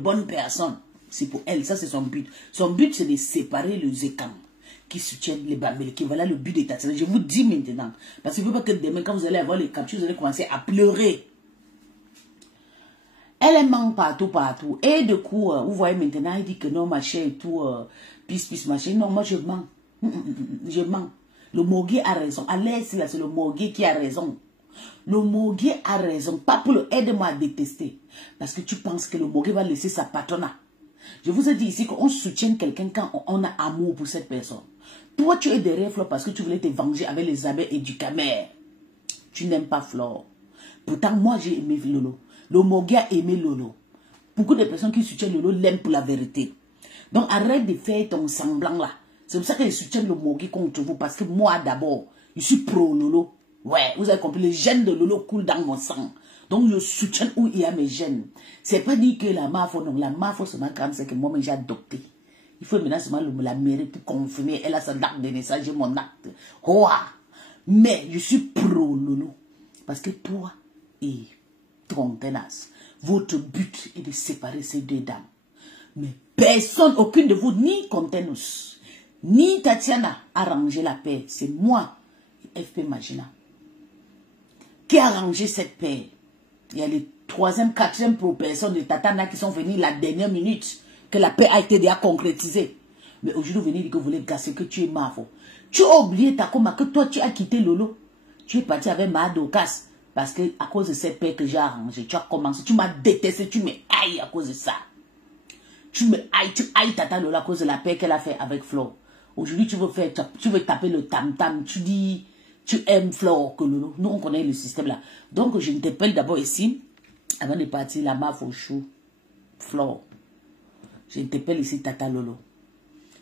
bonnes personnes. C'est pour elle, ça c'est son but. Son but c'est de séparer les Zekam qui soutiennent les Bamileke. Voilà le but de Tatiana. Je vous dis maintenant. Parce qu'il ne faut pas que demain, quand vous allez avoir les captures, vous allez commencer à pleurer. Elle ment partout, partout. Et du coup, vous voyez maintenant, il dit que non, ma chère et tout, pisse, machin. Non, moi je mens. Je mens. Le Mogué a raison. Allez, c'est le Mogué qui a raison. Le Mogué a raison. Pas pour le aide-moi à détester. Parce que tu penses que le Mogué va laisser sa patronat. Je vous ai dit ici qu'on soutient quelqu'un quand on a amour pour cette personne. Toi, tu es derrière Flore parce que tu voulais te venger avec les abeilles et du camère. Tu n'aimes pas Flore. Pourtant, moi, j'ai aimé Lolo. Le Mogué a aimé Lolo. Beaucoup de personnes qui soutiennent Lolo l'aiment pour la vérité. Donc, arrête de faire ton semblant là. C'est pour ça que je soutiens le Mogué contre vous. Parce que moi, d'abord, je suis pro Lolo. Ouais, vous avez compris. Les gènes de Lolo coulent dans mon sang. Donc, je soutiens où il y a mes gènes. C'est pas dit que la mafia, non. La mafia, c'est que moi, j'ai adopté. Il faut maintenant seulement la mairie pour confirmer. Elle a son acte de naissance, j'ai mon acte. Ouah. Mais je suis pro Lolo. Parce que toi et ton tenace, votre but est de séparer ces deux dames. Mais personne, aucune de vous, ni Contenus, ni Tatiana, a rangé la paix. C'est moi, FP Magina, qui a rangé cette paix. Il y a les 3e, 4e personnes de Tatana qui sont venues la dernière minute que la paix a été déjà concrétisée. Mais aujourd'hui, vous venez dire que vous voulez gasser, que tu es mafo. Tu as oublié Takoma, que toi, tu as quitté Lolo. Tu es parti avec Madokas. Parce que à cause de cette paix que j'ai arrangée, tu as commencé, tu m'as détesté, tu me haïs à cause de ça. Tu me haïs, tu haïs Tata Lola à cause de la paix qu'elle a fait avec Flore. Aujourd'hui, tu veux taper le tam-tam, tu dis, tu aimes Flore que Lolo. Nous, on connaît le système là. Donc, je t'appelle d'abord ici, avant de partir, la maf au chou, Flore. Je t'appelle ici Tata Lolo.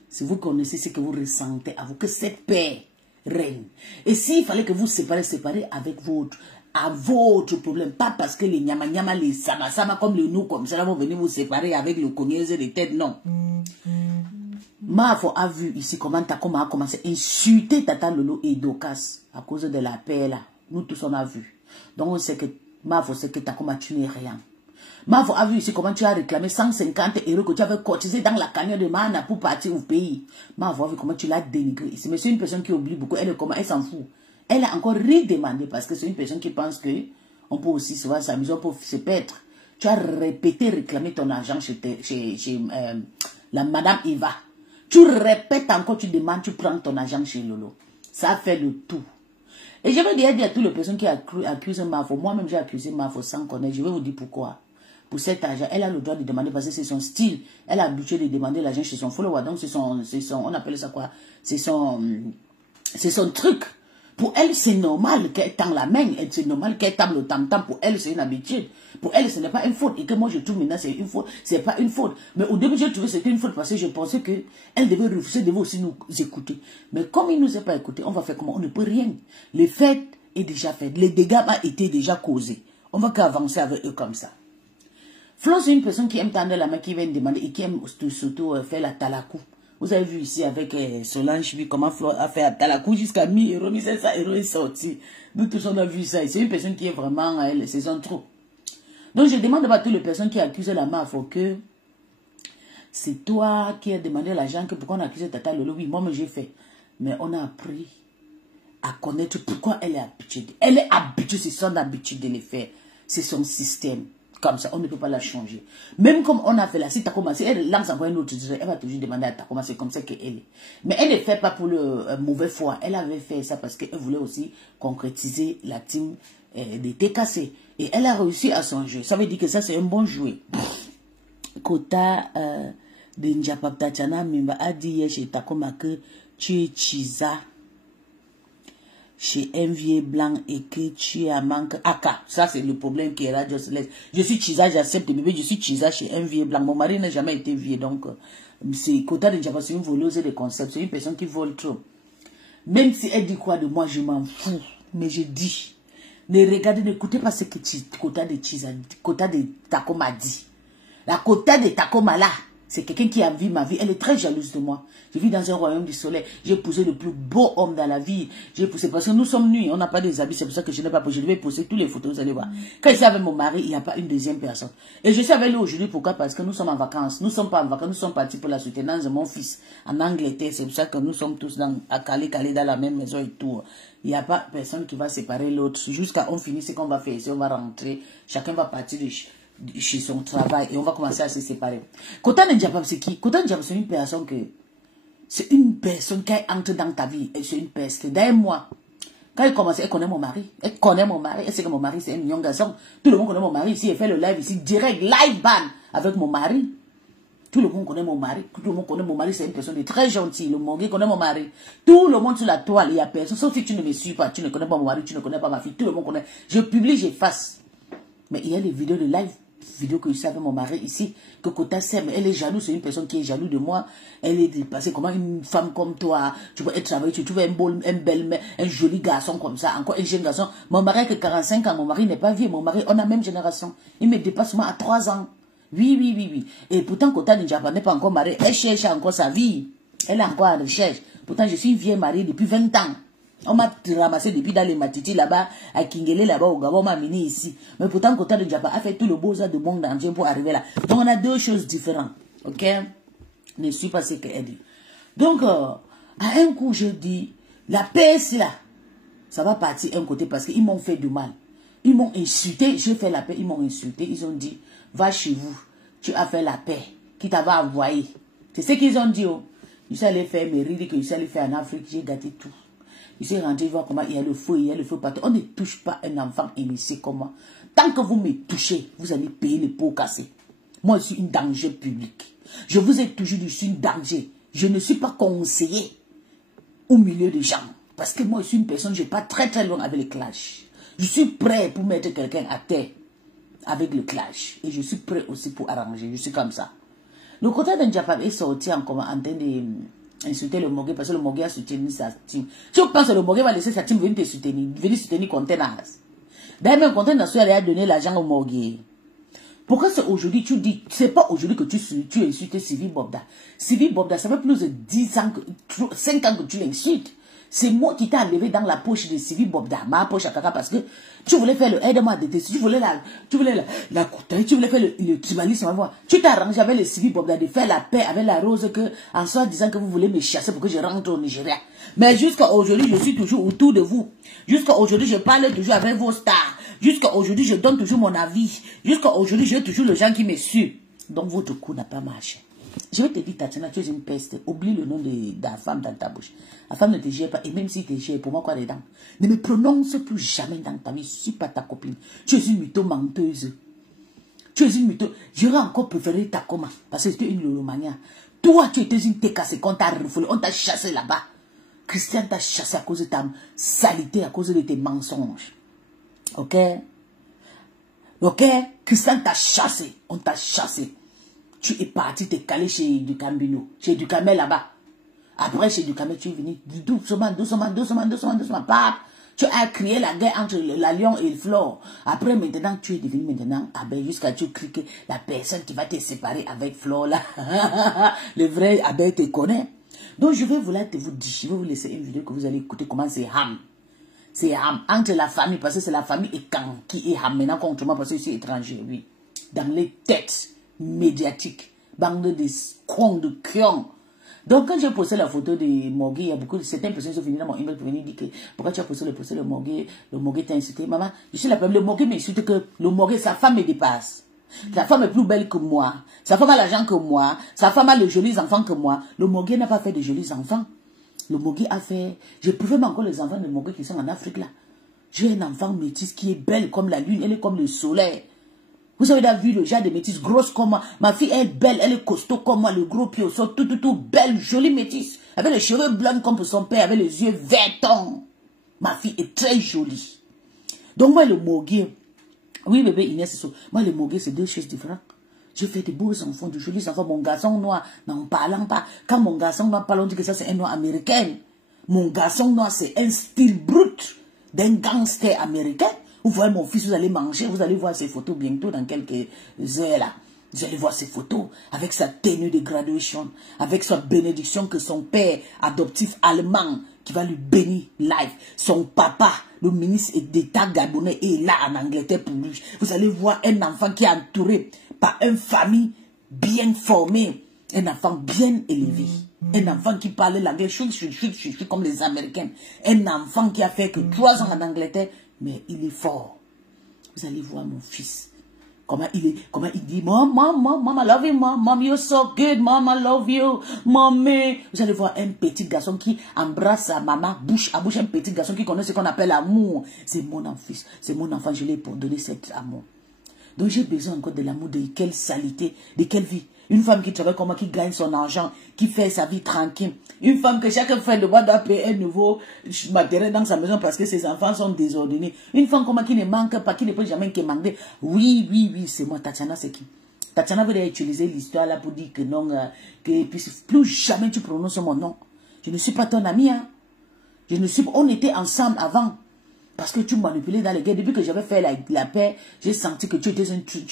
Si vous connaissez ce que vous ressentez à vous, que cette paix règne. Et s'il fallait que vous séparez avec votre problème, pas parce que les nyama, les sama, comme les nous, comme ça, vont venir vous séparer avec le cognaise et les têtes, non. Mafo a vu ici comment Takoma a commencé à insulter Tata Lolo et Dokas à cause de la paix là. Nous tous on a vu. Donc on sait que Mafo sait que Takoma tu n'es rien. Mafo a vu ici comment tu as réclamé 150 € que tu avais cotisé dans la cagnotte de Mana pour partir au pays. Mafo a vu comment tu l'as dénigré ici. Mais c'est une personne qui oublie beaucoup. Elle s'en fout. Elle a encore redemandé parce que c'est une personne qui pense que on peut aussi se voir s'amuser, on peut se perdre. Tu as répété réclamer ton argent chez la Madame Eva. Tu répètes encore, tu demandes, tu prends ton argent chez Lolo. Ça fait le tout. Et je vais dire à toutes les personnes qui accusent Mafo, moi-même j'ai accusé Mafo sans connaître, je vais vous dire pourquoi. Pour cet argent, elle a le droit de demander parce que c'est son style. Elle a l'habitude de demander l'argent chez son follower. Donc c'est son, on appelle ça quoi? C'est son truc. Pour elle, c'est normal qu'elle tend la main. C'est normal qu'elle tend le tam-tam. Pour elle, c'est une habitude. Pour elle, ce n'est pas une faute. Et que moi, je trouve maintenant, c'est une faute. C'est pas une faute. Mais au début, j'ai trouvé que c'était une faute parce que je pensais qu'elle devait refuser, devait aussi nous écouter. Mais comme il ne nous a pas écouté, on va faire comment? On ne peut rien. Le fait est déjà fait. Les dégâts ont été déjà causés. On va qu'avancer avec eux comme ça. Flo, c'est une personne qui aime tendre la main, qui vient demander et qui aime surtout faire la talakou. Vous avez vu ici avec Solange, comment Flo a fait la talakou jusqu'à 1000 €, 1500 € est sorti. Nous tous on a vu ça. C'est une personne qui est vraiment, c'est son trop. Donc je demande à toutes les personnes qui accusent la mafia que c'est toi qui as demandé à l'argent que pourquoi on accuse Tata Lolo. Oui, moi j'ai fait. Mais on a appris à connaître pourquoi elle est habituée. Elle est habituée, c'est son habitude de le faire. C'est son système. Comme ça, on ne peut pas la changer. Même comme on a fait là, si Takoma, si elle lance encore une autre, elle va toujours demander à Takoma, c'est comme ça qu'elle est. Mais elle ne fait pas pour le mauvais foi. Elle avait fait ça parce qu'elle voulait aussi concrétiser la team de TKC. Et elle a réussi à son jeu. Ça veut dire que ça, c'est un bon jouet. Kota de Njapap Tatiana Mimba a dit chez Takoma que tu es Chiza chez un vieux blanc et que tu as manque Aka. Ça, c'est le problème qui est là. Je suis Chiza, j'accepte, mais je suis Chiza chez un vieux blanc. Mon mari n'a jamais été vieux, donc c'est Kota de Njapap, c'est une voleuse de concepts. C'est une personne qui vole trop. Même si elle dit quoi de moi, je m'en fous. Mais je dis, ne regardez, n'écoutez pas ce que Kota de Chiza, Kota de Takoma dit. La Kota de Takoma là, C'est quelqu'un qui a vu ma vie. Elle est très jalouse de moi. Je vis dans un royaume du soleil. J'ai épousé le plus beau homme dans la vie. J'ai épousé parce que nous sommes nus. On n'a pas des habits. C'est pour ça que je n'ai pas posé. Je vais poster toutes les photos. Vous allez voir. Quand je suis avec mon mari, il n'y a pas une deuxième personne. Et je suis avec lui aujourd'hui. Pourquoi? Parce que nous sommes en vacances. Nous ne sommes pas en vacances. Nous sommes partis pour la soutenance de mon fils en Angleterre. C'est pour ça que nous sommes tous à calé dans la même maison et tout. Il n'y a pas personne qui va séparer l'autre. Jusqu'à on finit ce qu'on va faire ici. On va rentrer. Chacun va partir chez son travail et on va commencer à se séparer. Kota Ndjaba, c'est qui? Kota Ndjaba, c'est une personne qui entre dans ta vie. C'est une peste. D'ailleurs, moi, quand elle commence, elle connaît mon mari. Elle connaît mon mari. Elle sait que mon mari, c'est un mignon garçon. Tout le monde connaît mon mari ici. Elle fait le live ici, direct, live ban avec mon mari. Tout le monde connaît mon mari. Tout le monde connaît mon mari. C'est une personne de très gentille. Le Mogé connaît mon mari. Tout le monde sur la toile, il y a personne. Sauf si tu ne me suis pas, tu ne connais pas mon mari, tu ne connais pas ma fille. Tout le monde connaît. Je publie, j'efface. Mais il y a des vidéos de live. Vidéo que je sais avec mon mari ici, que Kota sait, mais elle est jalouse, c'est une personne qui est jalouse de moi. Elle est dépassée. Comment une femme comme toi, tu peux être travaillée, tu trouves un joli garçon comme ça, encore un jeune garçon. Mon mari a que 45 ans, mon mari n'est pas vieux, mon mari, on a la même génération. Il me dépasse moi à 3 ans. Oui. Et pourtant, Kota Ndjaba n'est pas encore mariée, elle cherche encore sa vie. Elle est encore en recherche. Pourtant, je suis vieille mariée depuis 20 ans. On m'a ramassé depuis dans les Matiti là-bas, à Kingele là-bas, au Gabon, on m'a amené ici. Mais pourtant, Kota Ndjaba a fait tout le beaux-arts du monde entier pour arriver là. Donc, on a deux choses différentes. Ok? Ne suis pas ce qu'elle dit. Donc, à un coup, je dis, la paix, c'est là. Ça va partir un côté parce qu'ils m'ont fait du mal. Ils m'ont insulté, j'ai fait la paix, ils m'ont insulté. Ils ont dit, va chez vous, tu as fait la paix. Qui t'avait envoyé? C'est ce qu'ils ont dit. Oh. Je suis allé faire mes rides que je suis allé faire en Afrique, j'ai gâté tout. Je suis rentré voir comment il y a le feu partout. On ne touche pas un enfant initié comme moi. Tant que vous me touchez, vous allez payer les pots cassés. Moi, je suis un danger public. Je vous ai toujours dit, je suis un danger. Je ne suis pas conseiller au milieu des gens. Parce que moi, je suis une personne, je ne vais pas très loin avec le clash. Je suis prêt pour mettre quelqu'un à terre avec le clash. Et je suis prêt aussi pour arranger. Je suis comme ça. Le Kota Ndjaba est sorti en train d'insulter le Mogé parce que le Mogé a soutenu sa team. Tu penses que le Mogé va laisser sa team venir te soutenir Contenas. D'ailleurs, même Contenas a donné l'argent au Mogé. Pourquoi c'est aujourd'hui, tu dis, c'est pas aujourd'hui que tu insultes Sylvie Bobda. Sylvie Bobda, ça fait plus de 10 ans, 5 ans que tu l'insultes. C'est moi qui t'ai enlevé dans la poche de Sylvie Bobda, ma poche à caca, parce que tu voulais faire le aide-moi à détester, tu voulais la couteille, tu voulais faire le tribalisme. Tu t'es arrangé avec le Sylvie Bobda de faire la paix avec la rose que, en soi disant que vous voulez me chasser pour que je rentre au Nigeria. Mais jusqu'à aujourd'hui, je suis toujours autour de vous. Jusqu'à aujourd'hui, je parle toujours avec vos stars. Jusqu'à aujourd'hui, je donne toujours mon avis. Jusqu'à aujourd'hui, j'ai toujours les gens qui me suivent. Donc, votre coup n'a pas marché. Je vais te dire, Tatiana, tu es une peste. Oublie le nom de la femme dans ta bouche. La femme ne te gère pas. Et même si te gère, pour moi, quoi dedans? Ne me prononce plus jamais dans ta vie. Je ne suis pas ta copine. Tu es une mytho menteuse. Tu es une mytho. J'aurais encore préféré ta coma. Parce que tu es une lolomania. Toi, tu étais une cassée qu'on t'a refoulé. On t'a chassé là-bas. Christian t'a chassé à cause de ta saleté, à cause de tes mensonges. Ok? Ok? Christian t'a chassé. On t'a chassé. Tu es parti te caler chez Ducambino. Chez Ducamel là-bas. Après, chez Ducamel, tu es venu doucement. Pas. Tu as créé la guerre entre la lion et le flore. Après, maintenant, tu es devenu maintenant abeille. Jusqu'à tu cries que la personne qui va te séparer avec Flore là. Le vrai abeille te connaît. Donc, je vais vous dire, je vais vous laisser une vidéo que vous allez écouter comment c'est ham. C'est ham entre la famille, parce que c'est la famille et quand qui est ham maintenant contre moi, parce que je suis étranger, oui. Dans les têtes médiatiques, bande de cons, de kions. Donc, quand j'ai posté la photo de Mogé, il y a beaucoup de certaines personnes qui sont venues dans mon email pour venir dire que pourquoi tu as posté le Mogé t'a insulté. Maman, je suis la première, le Mogé m'insulte que le Mogé, sa femme me dépasse. Sa femme est plus belle que moi. Sa femme a l'argent que moi. Sa femme a les jolis enfants que moi. Le Mogé n'a pas fait de jolis enfants. Le Mogé a fait... Je préfère encore les enfants de Mogé qui sont en Afrique là. J'ai un enfant métisse qui est belle comme la lune. Elle est comme le soleil. Vous avez vu le genre de métisse grosse comme moi. Ma fille est belle, elle est costaud comme moi. Le gros pied au sol, tout belle, jolie métisse. Avec les cheveux blancs comme pour son père, avec les yeux vertons. Ma fille est très jolie. Donc moi le Mogé... Oui, bébé Inès, c'est ça. Moi, le Mogé, c'est deux choses différentes. Je fais des beaux enfants, de jolis enfants. Mon garçon noir, n'en parlant pas. Quand mon garçon noir parle, on dit que ça, c'est un noir américain. Mon garçon noir, c'est un style brut d'un gangster américain. Vous voyez mon fils, vous allez manger, vous allez voir ses photos bientôt dans quelques heures là. Vous allez voir ses photos avec sa tenue de graduation, avec sa bénédiction que son père adoptif allemand qui va lui bénir live. Son papa, le ministre d'État gabonais, est là en Angleterre pour lui. Vous allez voir un enfant qui est entouré par une famille bien formée, un enfant bien élevé, un enfant qui parle l'anglais, comme les Américains, un enfant qui a fait que 3 ans en Angleterre, mais il est fort. Vous allez voir mon fils. Comment il dit, Mom, I love you, Mom, you're so good, Mom, I love you, Mommy. Vous allez voir un petit garçon qui embrasse sa maman, bouche à bouche, un petit garçon qui connaît ce qu'on appelle l'amour. C'est mon fils, c'est mon enfant, je l'ai pour donner cet amour. Donc j'ai besoin encore de l'amour, de quelle saleté, de quelle vie. Une femme qui travaille comme moi, qui gagne son argent, qui fait sa vie tranquille. Une femme que chaque fin de mois doit payer un nouveau matériel dans sa maison parce que ses enfants sont désordonnés. Une femme comme moi qui ne manque pas, qui ne peut jamais demander. Oui, c'est moi. Tatiana, c'est qui? Tatiana veut utiliser l'histoire là pour dire que non, que plus jamais tu prononces mon nom. Je ne suis pas ton ami, hein. On était ensemble avant. Parce que tu manipulais dans les guerres. Depuis que j'avais fait la paix, j'ai senti que tu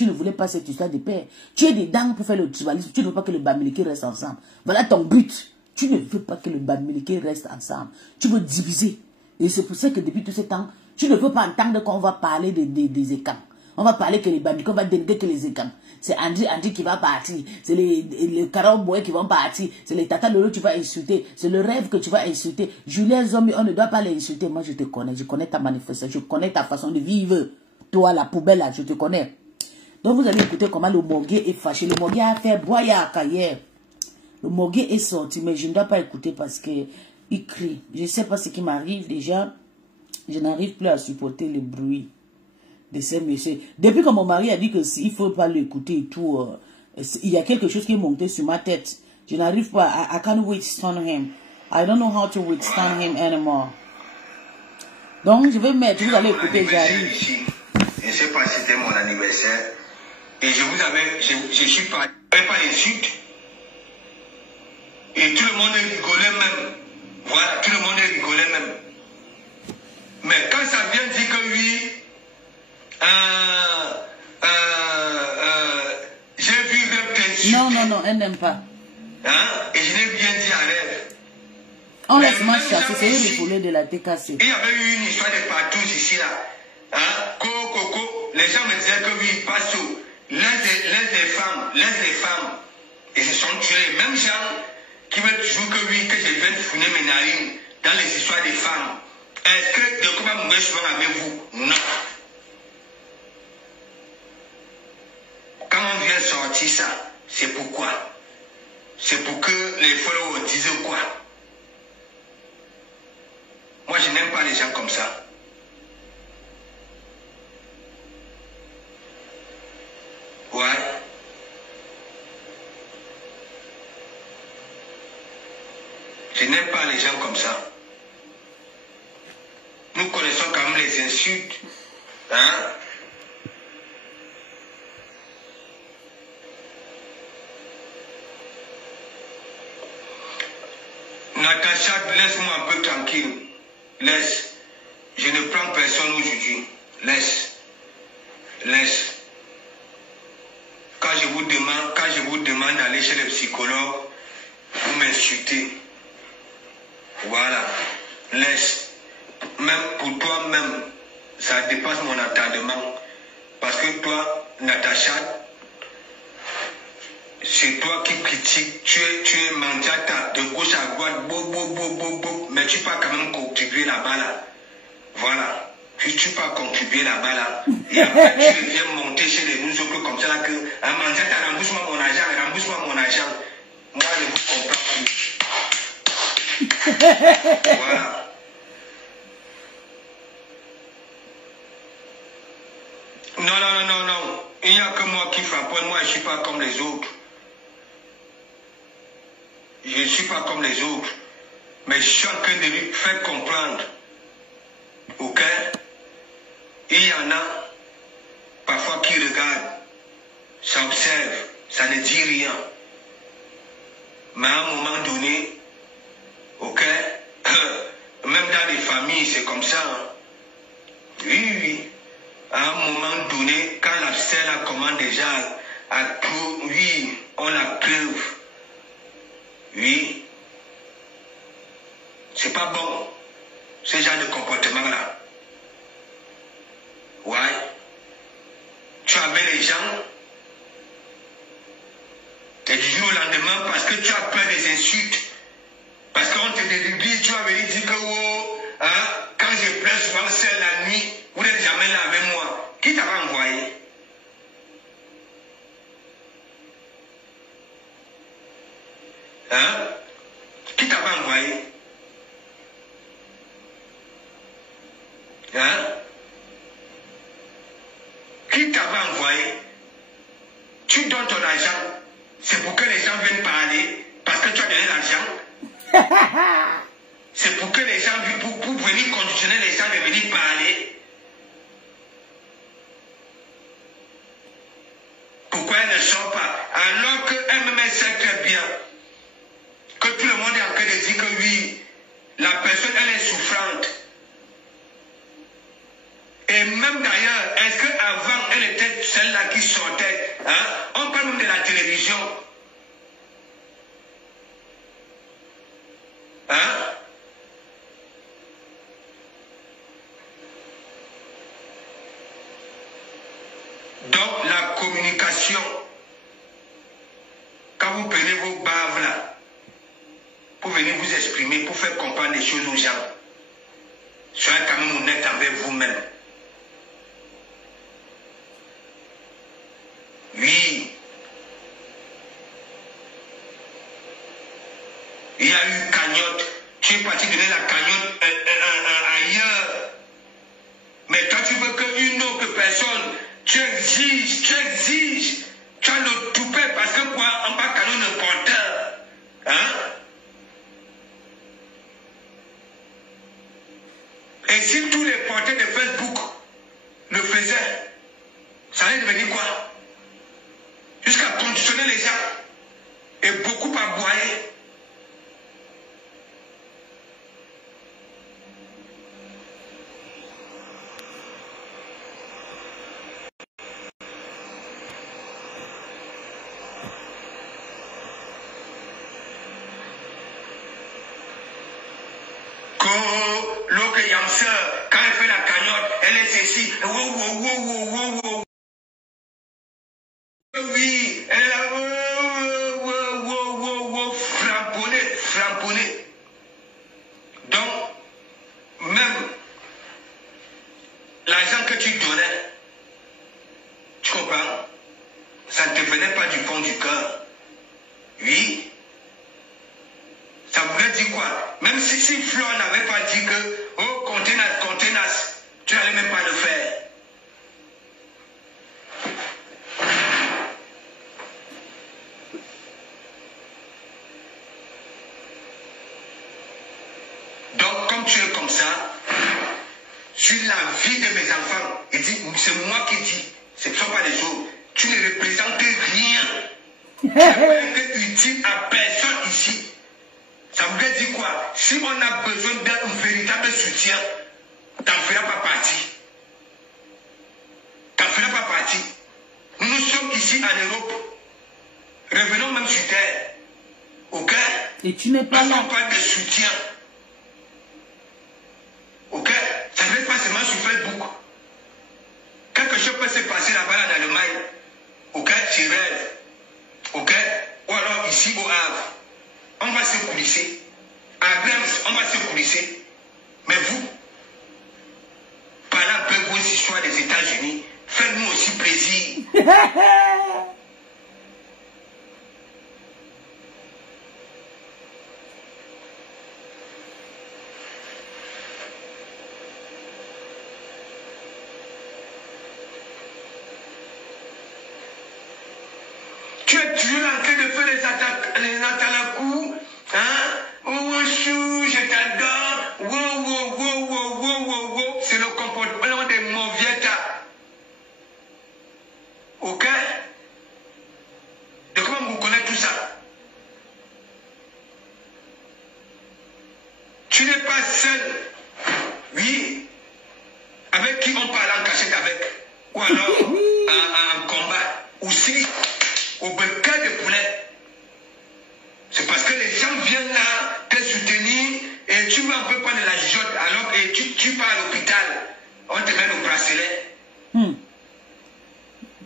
ne voulais pas cette histoire de paix. Tu es dedans pour faire le tribalisme. Tu ne veux pas que le Bamileke reste ensemble. Voilà ton but. Tu ne veux pas que le Bamileke reste ensemble. Tu veux diviser. Et c'est pour ça que depuis tout ce temps, tu ne veux pas entendre qu'on va parler des écans. On va parler que les Bamileke, on va déléguer que les écans. C'est Andy qui va partir. C'est les Karoboy qui vont partir. C'est les Tata Lolo que tu vas insulter. C'est le rêve que tu vas insulter. Julien Zombie, on ne doit pas les insulter. Moi, je te connais. Je connais ta manifestation. Je connais ta façon de vivre. Toi, la poubelle, là, je te connais. Donc, vous allez écouter comment le Mogué est fâché. Le Mogué a fait boyaka hier. Le Mogué est sorti, mais je ne dois pas écouter parce qu'il crie. Je ne sais pas ce qui m'arrive déjà. Je n'arrive plus à supporter le bruit de ces messieurs. Depuis que mon mari a dit que il ne faut pas l'écouter et tout, il y a quelque chose qui est monté sur ma tête. Je n'arrive pas, I can't withstand him. I don't know how to withstand him anymore. Donc, je vais mettre, vous allez écouter, j'arrive. Je ne sais pas si c'était mon anniversaire. Et je suis pas d'insulte. Et tout le monde rigolait même. Voilà, tout le monde rigolait même. Mais quand ça vient dire que oui, j'ai vu un petit. Non, elle n'aime pas. Hein? Et je l'ai bien dit à rêve. On laisse moi chasser, c'est eux les foulés de la TKC. Il y avait eu une histoire de partout ici là. Hein? Coco, les gens me disaient que oui, passe tout. Laisse les femmes. Et ce sont tués les mêmes gens qui veulent toujours que oui, que je vienne fouiner mes narines dans les histoires des femmes. Est-ce que de quoi me souvent avec vous? Non. Quand on vient sortir ça, c'est pourquoi? C'est pour que les followers disent quoi? Moi, je n'aime pas les gens comme ça. Ouais. Je n'aime pas les gens comme ça. Nous connaissons quand même les insultes. Hein? Natacha, laisse-moi un peu tranquille. Laisse. Je ne prends personne aujourd'hui. Laisse. Quand je vous demande d'aller chez le psychologue, vous m'insultez. Voilà. Laisse. Même pour toi-même, ça dépasse mon entendement. Parce que toi, Natacha, c'est toi qui critiques, tu es mandiata de gauche à droite, mais tu peux quand même contribuer là-bas là. Voilà. Tu peux contribuer là-bas là. Et après tu viens monter chez les nous autres comme ça là que mandiata rembourse-moi mon argent. Moi je vous comprends plus. Voilà. Non. Il n'y a que moi qui frappe. Moi, je ne suis pas comme les autres. Je ne suis pas comme les autres. Mais je suis en train de lui faire comprendre. Ok? Il y en a parfois qui regardent, ça observe, ça ne dit rien. Mais à un moment donné, ok? Même dans les familles, c'est comme ça. Hein? Oui. À un moment donné, quand la sœur commande déjà Oui, on la preuve. Oui. C'est pas bon, ce genre de comportement-là. Ouais. Tu avais les gens, et du jour au lendemain, parce que tu as peur des insultes, parce qu'on te dit, tu as venu dire que, oh, hein, quand je pleure souvent seul la nuit, vous n'êtes jamais là avec moi. Qui t'avait envoyé? Hein? Qui t'avait envoyé? Hein? Qui t'avait envoyé? Tu donnes ton argent, c'est pour que les gens viennent parler, parce que tu as donné l'argent. C'est pour que les gens, pour venir conditionner les gens de venir parler. Pourquoi elle ne sort pas? Alors qu'elle-même sait très bien que tout le monde est en train de dire que oui, la personne, elle est souffrante. Et même d'ailleurs, est-ce qu'avant, elle était celle-là qui sortait, hein? On parle même de la télévision. Hein? Donc, la communication, quand vous prenez vos baves là, pour venir vous exprimer, pour faire comprendre les choses aux gens, soyez quand même honnête envers vous-même. Oui. Il y a eu cagnotte. Tu es parti donner la cagnotte ailleurs. Mais quand tu veux qu'une autre personne, tu exiges. Tu as le toupet parce que quoi, en bas canon le porteur. Hein? Et si tous les porteurs de Facebook le faisaient, ça allait devenir quoi? Jusqu'à conditionner les gens et beaucoup aboyer. L'autre Yamser, quand elle fait la cagnotte, elle est ceci. Oui, elle a framponné. Donc, même l'argent que tu donnais, tu comprends, ça ne te venait pas du fond du cœur. Oui. Ça voulait dire quoi? Même si Flore n'avait pas dit que, oh, contenace, tu n'allais même pas le faire. Donc, comme tu es comme ça, sur la vie de mes enfants, il dit, c'est moi qui dis, ce ne sont pas les autres. Tu ne représentes rien. Tu n'as pas été utile à personne ici. Ça voudrait dire quoi? Si on a besoin d'un véritable soutien, t'en feras pas partie. T'en feras pas partie. Nous sommes ici en Europe. Revenons même sur terre. Ok? Et tu n'es pas là. On parle de soutien. Ok? Ça ne reste pas seulement sur Facebook. Quelque chose peut se passer là-bas en Allemagne. Ok? Tu rêves. Ok? Ou alors ici au Havre. On va se coulisser. À Reims, on va se coulisser. Mais vous, parlez un peu vos histoires des États-Unis. Faites-nous aussi plaisir. Tu es toujours en train de faire les attaques, les atalakou, hein? Oh, chou, je t'adore. Wow. C'est le comportement des mauvietas. Ok? Et comment vous connaissez tout ça? Tu n'es pas seul. Oui. Avec qui on parle en cachette avec. Ou alors en combat. Ou si Alors que tu pars à l'hôpital, on te met le bracelet.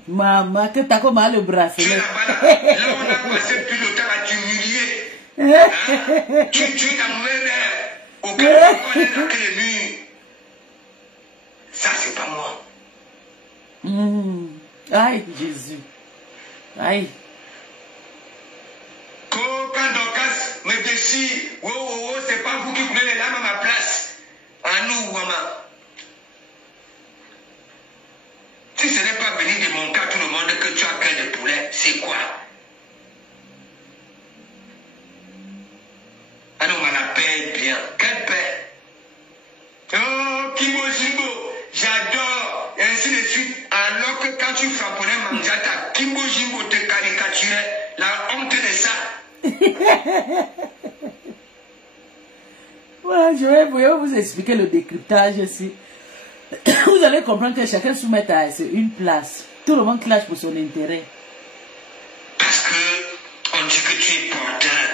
Maman, que t'as comme le bracelet. Tu es là-bas, là, on a passé plus de temps à t'humilier. Hein? Tu t'as mère, aucun on connaît dans quel mur. Ça, c'est pas moi. Aïe, Jésus. Aïe. Quand Dorcas me décide, c'est pas vous qui prenez les lames à ma place. À nous, maman. Si ce n'est pas venir de mon cas tout le monde que tu as cœur de poulet, c'est quoi? Ah non, mais la paix est bien. Quelle paix? Oh, Kimbo Jimbo, j'adore. Et ainsi de suite. Alors que quand tu frapponnais Manjata, Kimbo Jimbo te caricaturait. La honte de ça. Voilà, je vais vous expliquer le décryptage ici. Vous allez comprendre que chacun soumet à une place. Tout le monde clash pour son intérêt. Parce que on dit que tu es porteur.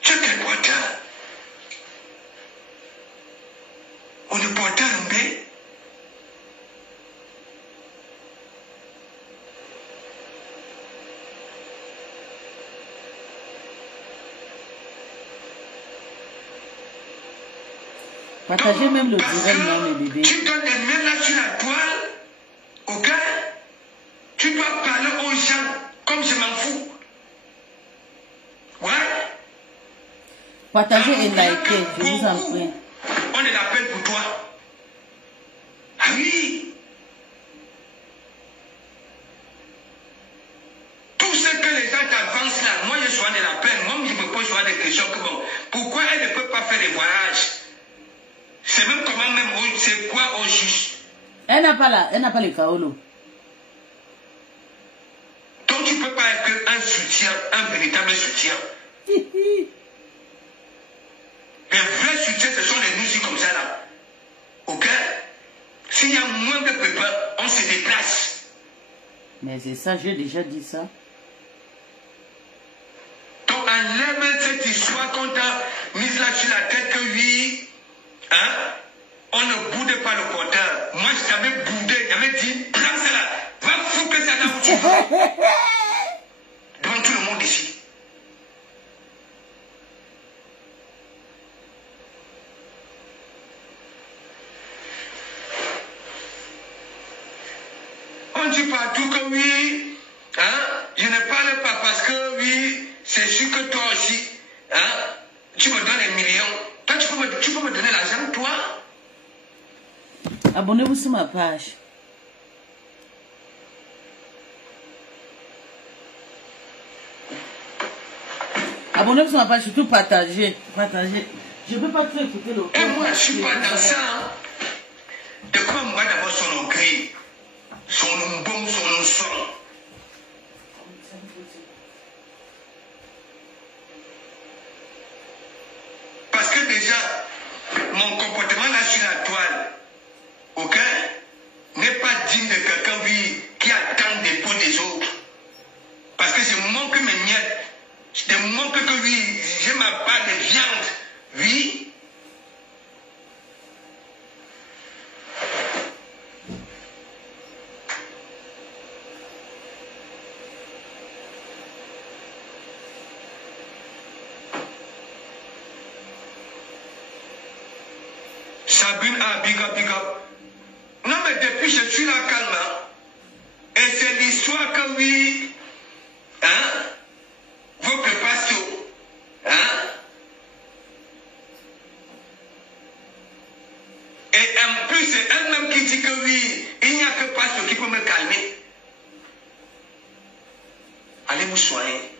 Tu es quel porteur? On est porteur en paix. Partagez même le direct, non, mes bébés. Tu donnes des mains là sur la toile, ok? Tu dois parler aux gens comme je m'en fous. Ouais? Partagez et likez, je vous en prie. On est l'appel pour toi. Ah oui. Tout ce que les gens t'avancent là, moi je suis de la peine. Moi je me pose souvent des questions que bon, pourquoi elle ne peut pas faire des voyages? C'est même comment même, c'est quoi au juste? Elle n'a pas les kaolo. Donc tu ne peux pas être un soutien, un véritable soutien. Les vrais soutiens, ce sont les musiques comme ça là. Ok? S'il y a moins de peuple, on se déplace. Mais c'est ça, j'ai déjà dit ça. Donc enlève cette histoire qu'on t'a mise là sur la tête que oui. Hein? On ne boude pas le porteur. Moi, je t'avais boudé, j'avais dit, prends cela, va foutre ça là où tu veux. Devant tout le monde ici. On dit partout que oui, hein? Je ne parle pas parce que oui, c'est sûr que toi aussi, hein? Tu me donnes des millions. Toi, tu peux me donner l'argent, toi? Abonnez-vous sur ma page. Abonnez-vous sur ma page, surtout partagez. Partagez. Je ne peux pas tout écouter le Et moi, je ne suis pas dans ça. Hein? De quoi moi d'abord son orgueil, son bon, son son. Parce que déjà, mon comportement là sur la toile, ok, n'est pas digne de quelqu'un qui attend des pots des autres. Parce que je manque mes miettes, je manque que oui, j'ai ma part de viande, oui. Sabine a big up. Non mais depuis je suis là calme. Hein? Et c'est l'histoire que oui, hein, votre pasteur, hein, et en plus c'est elle-même qui dit que oui, il n'y a que pasteur qui peut me calmer. Allez vous soigner.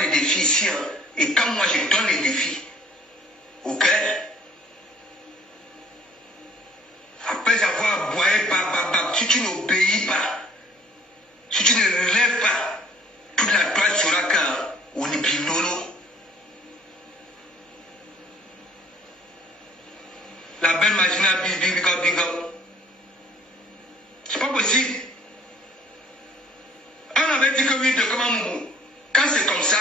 Des défis ici, hein. Et quand moi je donne les défis, ok, après avoir aboyé, si tu n'obéis pas, si tu ne relèves pas, toute la toile sera qu'on est pilolo. La belle Magina, big up. pas possible. On avait dit que oui, de Komamou. Quand c'est comme ça,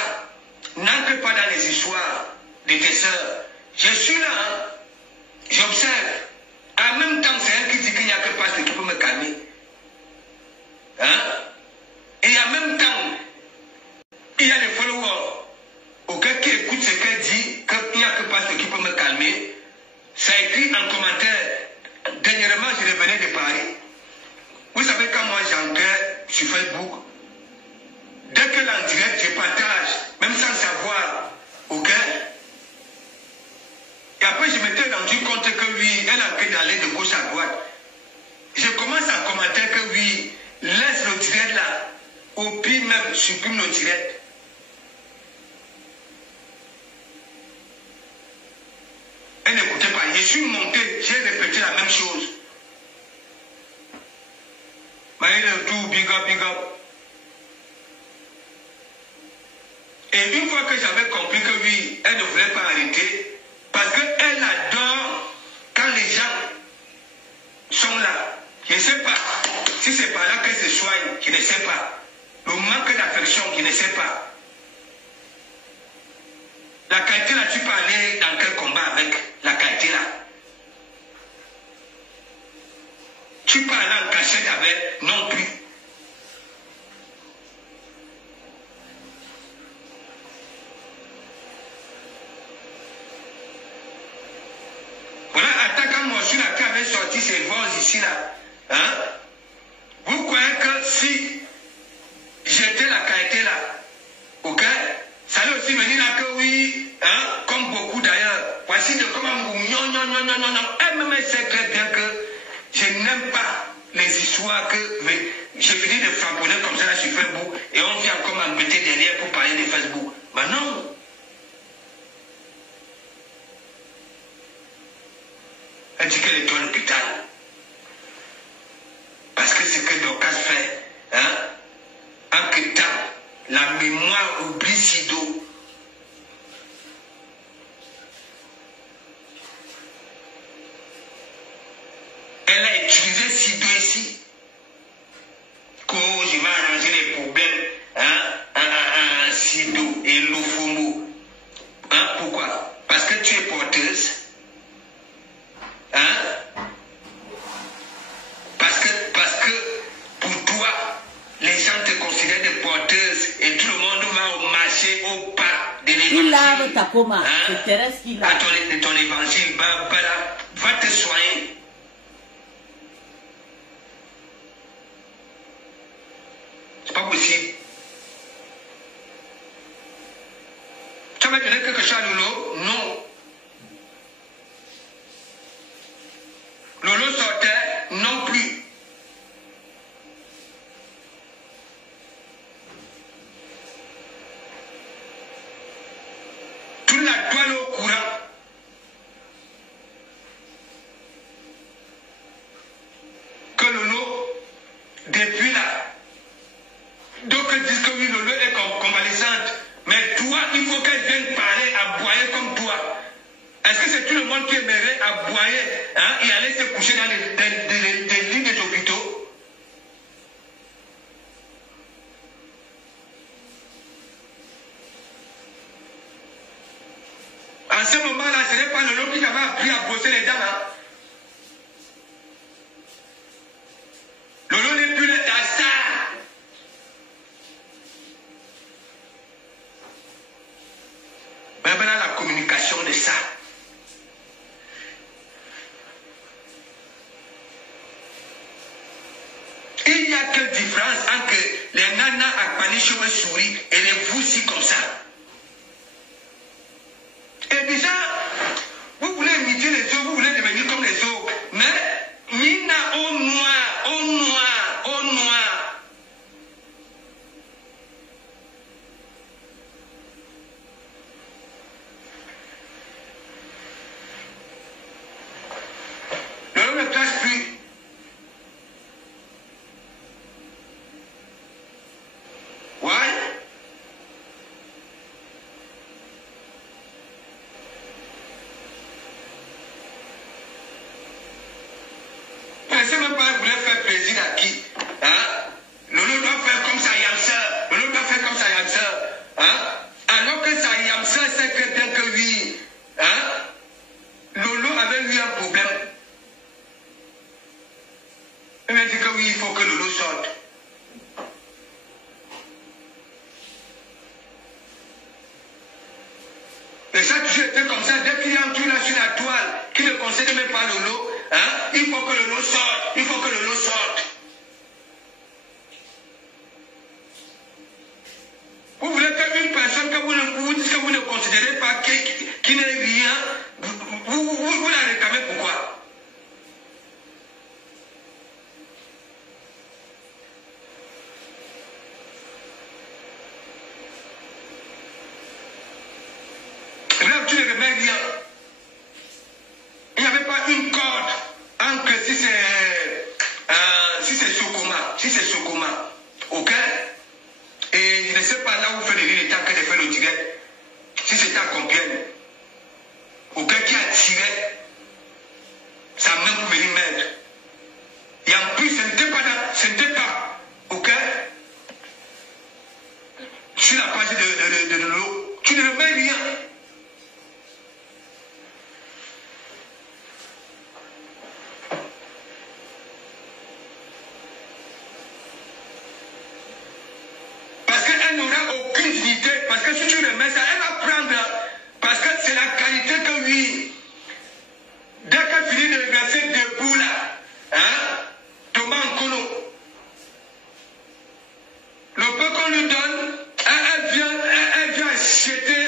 n'entre pas dans les histoires de tes soeurs. Je suis là, hein. J'observe. En même temps, c'est elle qui dit qu'il n'y a que pas ce qui peut me calmer. Hein? Et en même temps, il y a des followers qui écoutent ce qu'elle dit, qu'il n'y a que pas ce qui peut me calmer. Ça écrit en commentaire. Dernièrement, je revenais de Paris. Vous savez, quand moi j'entrais sur Facebook, dès qu'elle est en direct, je partage, même sans savoir, ok? Et après, je m'étais rendu compte que oui, elle est en train d'aller de gauche à droite. Je commence à commenter que oui, laisse le direct là, au pire même, supprime le direct. Elle n'écoutait pas. Je suis monté, j'ai répété la même chose. Maïle tout, big up, big up. Et une fois que j'avais compris que oui, elle ne voulait pas arrêter, parce qu'elle adore quand les gens sont là. Je ne sais pas si c'est par là qu'elle se soigne, je ne sais pas. Le manque d'affection, je ne sais pas. La qualité là, tu peux aller dans quel combat avec la qualité là? Tu peux aller en cachette avec non plus. Voilà, attaquant moi, je suis là qui avait sorti ses voix ici là. Hein? Vous croyez que si j'étais la qualité là, ok? Ça allait aussi venir là que oui, hein? Comme beaucoup d'ailleurs. Voici de comment non. Elle-même sait très bien que je n'aime pas les histoires que je finis de frapponner comme ça là sur Facebook et on vient comme m'embêter derrière pour parler de Facebook. Mais non. Elle dit qu'elle est à l'hôpital. Parce que ce que Dorcas fait, hein, en que temps, la mémoire oublie si d'eau. Elle a utilisé Sido ici. Que je vais arranger les problèmes, hein, Sido et Lofomo. Hein, pourquoi? Parce que tu es porteuse. Hein? Parce que pour toi, les gens te considèrent des porteuses et tout le monde va marcher au pas de l'évangile. Il lave ta coma, c'est Thérèse qui lave. De ton évangile, va te soigner. C'est pas possible. Tu vas me donner quelque chose à Lolo? Non. Lolo sortait? Non plus. Tu la dois au courant. Que Lolo, depuis là, donc ils disent que oui, Lolo est convalescente. Mais toi, il faut qu'elle vienne parler, aboyer comme toi. Est-ce que c'est tout le monde qui aimerait aboyer, hein, et aller se coucher dans des lits des hôpitaux? En ce moment-là, ce n'est pas Lolo qui t'avait appris à brosser les dents. Hein. Lolo n'est plus dans ça. Mais maintenant, la communication de ça. Il n'y a quelle différence entre les nanas à panier cheveux souris et les voussis comme ça. Et déjà, vous voulez imiter les autres, vous voulez devenir comme les autres. Mais, Nina au noir, au noir, au noir. Le ne classe plus. Ouais. à qui? Hein? Lolo doit faire comme ça, Yamsa. Lolo doit faire comme ça, Yamsa. Hein? Alors que ça, Yamsa sait très bien que lui, hein? Lolo avait eu un problème. Il m'a dit que oui, il faut que Lolo sorte. Et ça a toujours été comme ça. Dès qu'il y a un truc là sur la toile qui ne concerne même pas Lolo, hein, il faut que Lolo sorte. Il faut que Lolo sorte. Vous voulez qu'une personne que vous dites que vous ne considérez pas qui n'est rien, vous la réclamez pourquoi? Là, tu ne remets rien. Il n'y avait pas une corde entre si c'est Sokoma, ok? Et je ne sais pas là où fait le temps que j'ai fait le direct, si c'était à Compiègne, ok, qui a tiré sa main pour venir mettre. Et en plus, ce n'était pas, ok, sur la page de l'eau, tu ne remets rien. Elle n'aura aucune dignité, parce que si tu remets ça, elle va prendre, parce que c'est la qualité que lui, dès qu'elle finit de verser debout là, hein, Thomas Nkolo, le peu qu'on lui donne, elle vient acheter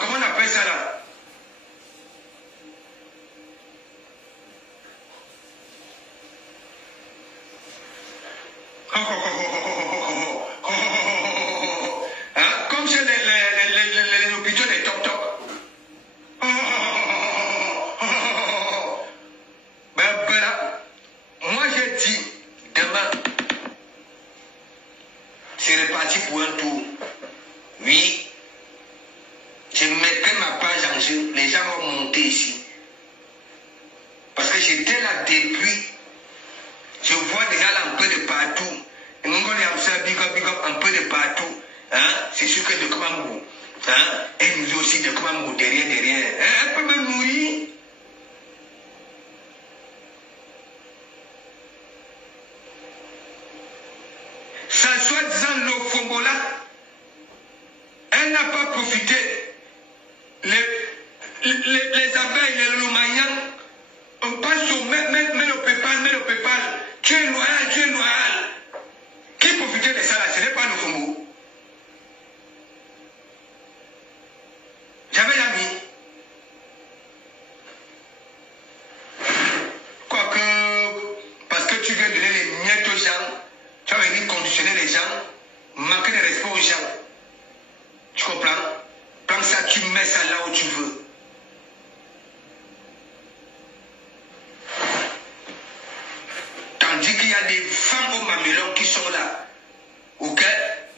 comment on appelle ça là? Comme c'est les hôpitaux des toc-toc. Ben voilà. Moi j'ai dit, demain, c'est reparti pour un tour. Oui. Je mettrai ma page en jeu. Les gens vont monter ici. Parce que j'étais là depuis. Je vois des gens là un peu de partout. Et mon gars, big up, un peu de partout. Hein? C'est sûr que de Kamamou. Hein? Et nous aussi de Kamamou derrière. Hein? Elle peut me mourir. Ça soi-disant l'Ofongola, elle n'a pas profité. Les abeilles, les Lomagnans, on passe au mais le pépal. Tu es loyal. Qui profitait de ça là? Ce n'est pas le Congo. J'avais l'ami. Quoique, parce que tu viens donner les miettes aux gens, tu vas venir conditionner les gens, manquer de respect aux gens. Tu comprends? Comme ça, tu mets ça là où tu veux. Tandis qu'il y a des femmes au mamelon qui sont là. Ok?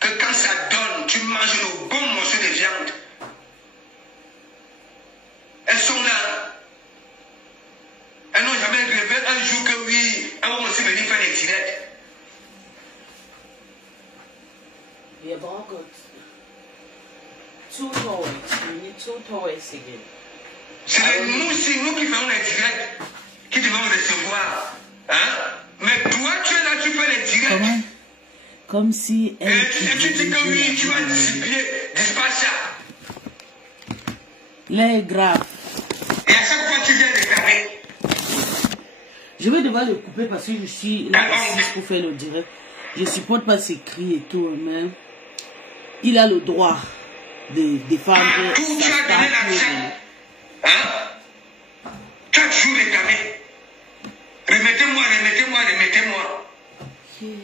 Que quand ça donne, tu manges le bon morceau de viande. Elles sont là. Elles n'ont jamais rêvé un jour que oui, elles vont aussi venir faire des tirettes. We have all got 2 toys. We need 2 toys again. C'est nous qui faisons les directs, qui devons recevoir. Hein? Mais toi, tu es là, tu fais les directs. Comment? Comme si elle. Et tu dis que oui, tu vas dispatcher. Les graves. Et à chaque fois, tu viens réclamer. Je vais devoir le couper parce que je suis là ici pour faire le direct. Je supporte pas ces cris et tout, mais il a le droit de défendre sa tu as donné l'argent. Hein? Tu as toujours réclamé. Remettez-moi.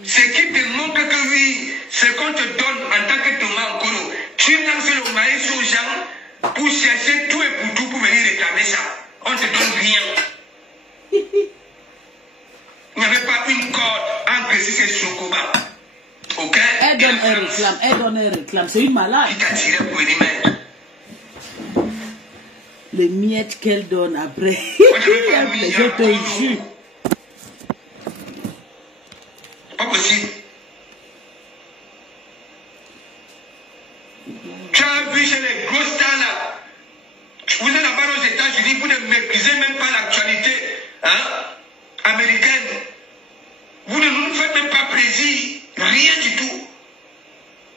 Ce qui te montre que oui, ce qu'on te donne en tant que Thomas Nkolo, tu lances le maïs aux gens pour chercher tout et pour tout pour venir réclamer ça. On ne te donne rien. Il n'y avait pas une corde entre si c'est Sokoba. Ok? Elle donne un réclame. C'est une malade. Il t'a tiré pour venir mettre. Les miettes qu'elle donne après. Je te jure. vous ne maîtrisez même pas l'actualité américaine. Vous ne nous faites même pas plaisir. Rien du tout.